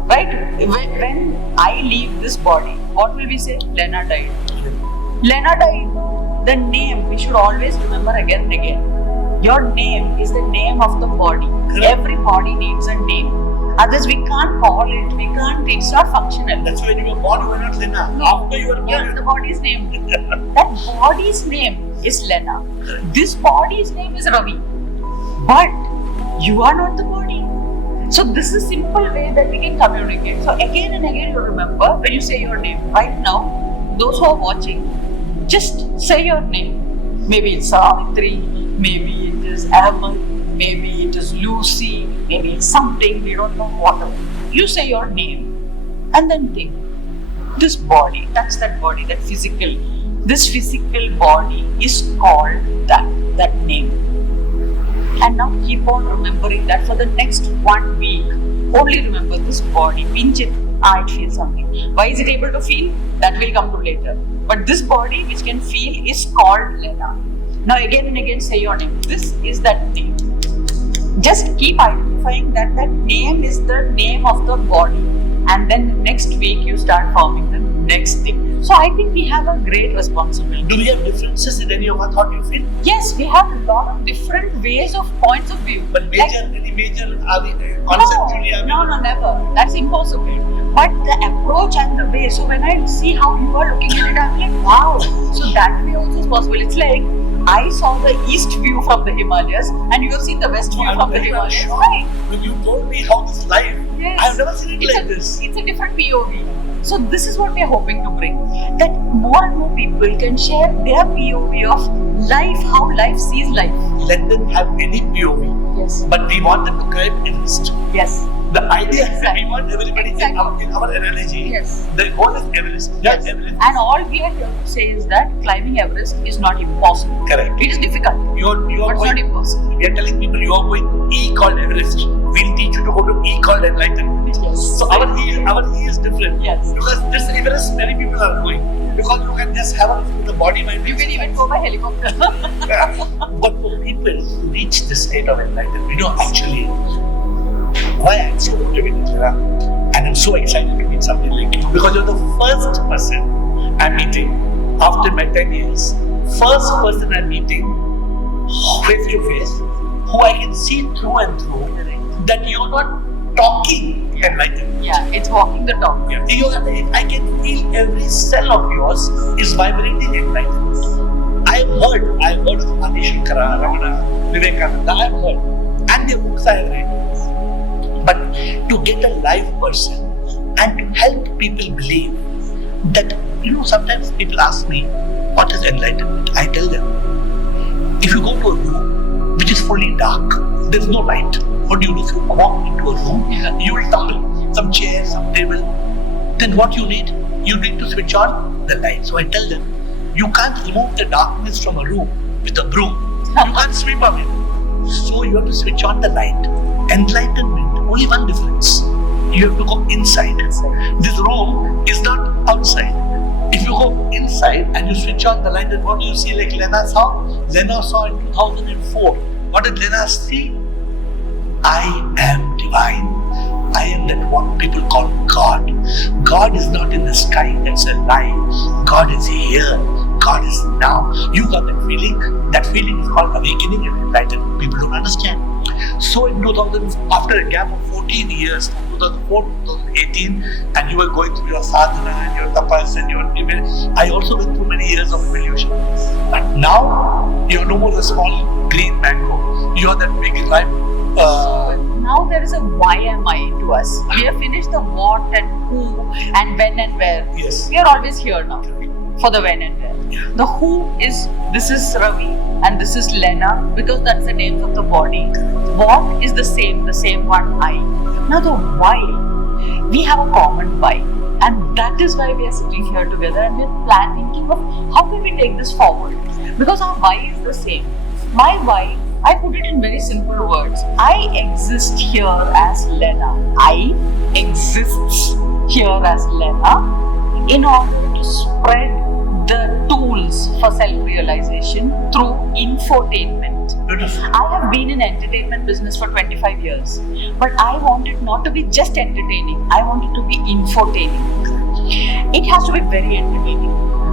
Right? When I leave this body, what will we say? Lenaa died. Lenaa died. The name we should always remember again and again. Your name is the name of the body. Every body needs a name. Others we can't call it, it's not functional. That's why when you were born, you were not Lenaa. No. After you were born, Yes, the body's name. That body's name is Lenaa. This body's name is Ravi. But you are not the body. So this is a simple way that we can communicate. So again and again you remember when you say your name. Right now, those who are watching, just say your name. Maybe it's Savitri, maybe it is Ahmed, maybe it is Lucy, maybe it's something, we don't know what. You say your name and then think. This body, that's that body, that physical. This physical body is called that name. And now keep on remembering that for the next 1 week. Only remember this body, pinch it, it feels something. Why is it able to feel? That will come to later. But this body which can feel is called Lenaa. Now again and again say your name. This is that name. Just keep identifying that name is the name of the body. And then next week you start forming the next thing. So I think we have a great responsibility. do we have differences in any of our thought you feel? Yes, we have a lot of different ways of points of view. But any major, are we conceptually? No, never. That's impossible. But the approach and the way, so when I see how you are looking at it, I'm like, wow. So that way also is possible. It's like I saw the east view from the Himalayas, and you have seen the west view I'm from the very much Himalayas. shocked Right. when you told me how this life, Yes. I've never seen it like this. It's a different POV. So this is what we are hoping to bring. That more and more people can share their POV of life, how life sees life. Let them have any POV, Yes. but we want them to climb Everest. Yes. The idea is that Exactly. we want everybody Exactly. in our analogy. Yes. The goal is Everest. Yeah, Yes. Everest. And all we are here to say is that climbing Everest is not impossible. Correct. It is difficult, You are but it's not going. impossible. We are telling people you are going E called Everest. We'll teach you to go to E called Enlightenment. Yes. So our E is different. Yes. Because this Everest many people are going. Because you can just have a look at the body mind. You can even go by helicopter. But for people to reach this state of enlightenment, actually, why I'm so motivated, Lenaa, and I'm so excited to meet somebody like you, because you're the first person I'm meeting after my 10 years, first person I'm meeting face to face, who I can see through and through that you're not talking enlightenment. Yeah, it's walking the talk. Yeah. I can feel every cell of yours is vibrating enlightenment. I've heard of Adi Shankara, Ramana, Vivekananda, I've heard. And the books I have read. But to get a live person and to help people believe that, sometimes people ask me, what is enlightenment? I tell them, if you go to a room which is fully dark, there's no light. What do? If you walk into a room, you will tumble, some chairs, some table. Then what you need? You need to switch on the light. So I tell them, you can't remove the darkness from a room with a broom. You can't sweep away. So you have to switch on the light. Enlightenment, only one difference. You have to go inside. This room is not outside. If you go inside and you switch on the light, then what do you see like Lenaa saw? Lenaa saw in 2004. What did Lenaa see? I am divine. I am that what people call God. God is not in the sky, that's a lie. God is here. God is now. You got that feeling. That feeling is called awakening and enlightenment. People don't understand. So in 2000, after a gap of 14 years, from 2004 to 2018, and you were going through your sadhana and your tapas and I also went through many years of evolution. But now, you're no more a small green mango. You're that big ripe. Now there is a why am I to us. We have finished the what and who and when and where. Yes. We are always here now for the when and where. The who is, this is Ravi and this is Lenaa, because that's the names of the body. What is the same one I. Now the why, we have a common why. And that is why we are sitting here together and we're thinking of how can we take this forward. Because our why is the same. My why, I put it in very simple words. I exist here as Lenaa. I exist here as Lenaa in order to spread the tools for self-realization through infotainment. Beautiful. I have been in entertainment business for 25 years, but I want it not to be just entertaining. I want it to be infotaining. It has to be very entertaining.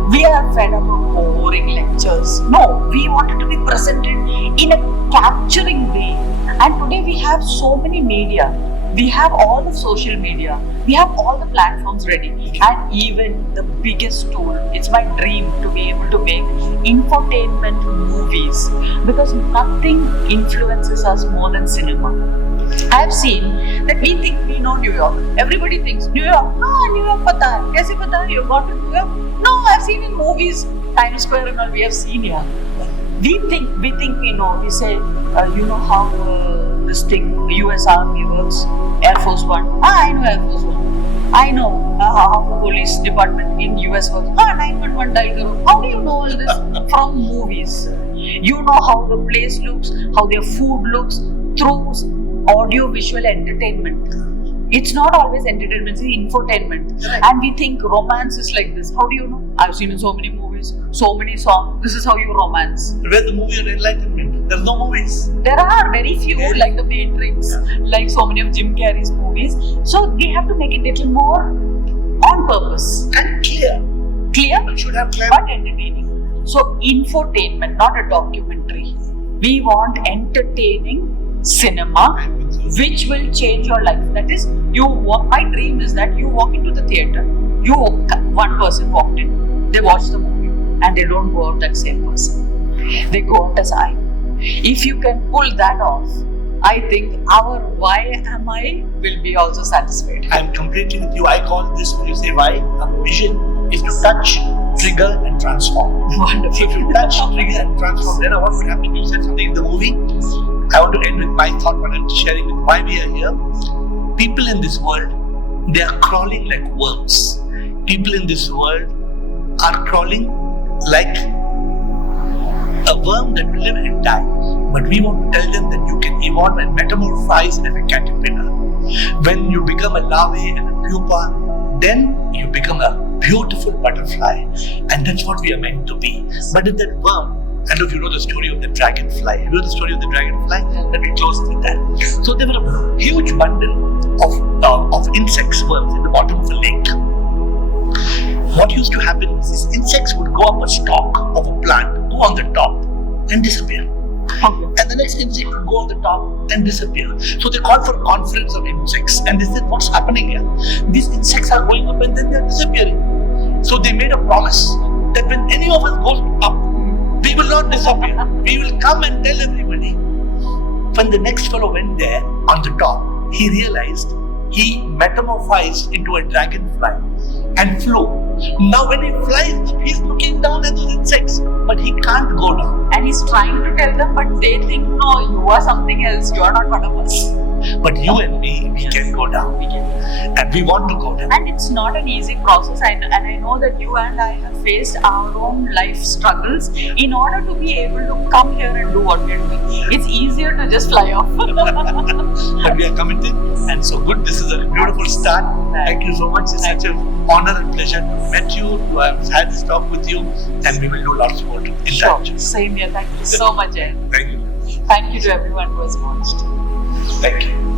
We are fed up of boring lectures. No, we want it to be presented in a capturing way. And today we have so many media. We have all the social media. We have all the platforms ready. And even the biggest tool, it's my dream to be able to make infotainment movies. Because nothing influences us more than cinema. I have seen that we think we know New York. Everybody thinks New York. New York pata hai. Kaise pata hai? You got to New York? No, I've seen in movies, Times Square and all we have seen here. We think we know. We say, you know how this thing, US Army works, Air Force One. I know Air Force One. I know how the police department in US works. 911 dial karo. How do you know all this? From movies. You know how the place looks, how their food looks through audio visual entertainment. It's not always entertainment, it's infotainment. Right. And we think romance is like this. How do you know? I've seen in so many movies, so many songs. This is how you romance. Where's the movie on enlightenment? There's no movies. There are very few, like The Matrix, like so many of Jim Carrey's movies. So we have to make it a little more on purpose. And clear. Clear, It should have clear. but entertaining. So infotainment, not a documentary. We want entertaining cinema which will change your life. That is, my dream is that you walk into the theatre, one person walked in, they watch the movie and they don't go out that same person. They quantify. If you can pull that off, I think our why am I will be also satisfied. I'm completely with you. I call this, when you say why, a vision is to touch, trigger, and transform. Wonderful. So if you touch, trigger, and transform, then what would happen? You said something in the movie. I want to end with my thought when I'm sharing with why we are here. People in this world, they are crawling like worms. People in this world are crawling like a worm that will live and die. But we want to tell them that you can evolve and metamorphose as a caterpillar. When you become a larvae and a pupa, then you become a beautiful butterfly. And that's what we are meant to be. But in that worm, I don't know if you know the story of the dragonfly. You know the story of the dragonfly? Let me close with that. So there were a huge bundle of insects, worms in the bottom of a lake. What used to happen is these insects would go up a stalk of a plant, go on the top and disappear. And the next insect would go on the top and disappear. So they called for a conference of insects and they said, what's happening here? These insects are going up and then they're disappearing. So they made a promise that when any of us goes up, we will not disappear. We will come and tell everybody. When the next fellow went there on the top, he realized he metamorphosed into a dragonfly and flew. Now when he flies, he's looking down at those insects, but he can't go down. And he's trying to tell them, but they think, no, you are something else, you are not one of us. But you and me, we can go down. We can. And we want to go down. And it's not an easy process. And I know that you and I have faced our own life struggles in order to be able to come here and do what we're doing. It's easier to just fly off. But we are committed, and so good. This is a beautiful start. Thank you so much. It's such an honor and pleasure to have met you, to have had this talk with you, and we will do lots more in touch. Same here. Thank you so much, AiR. Thank you. Thank you to everyone who has watched. Thank you.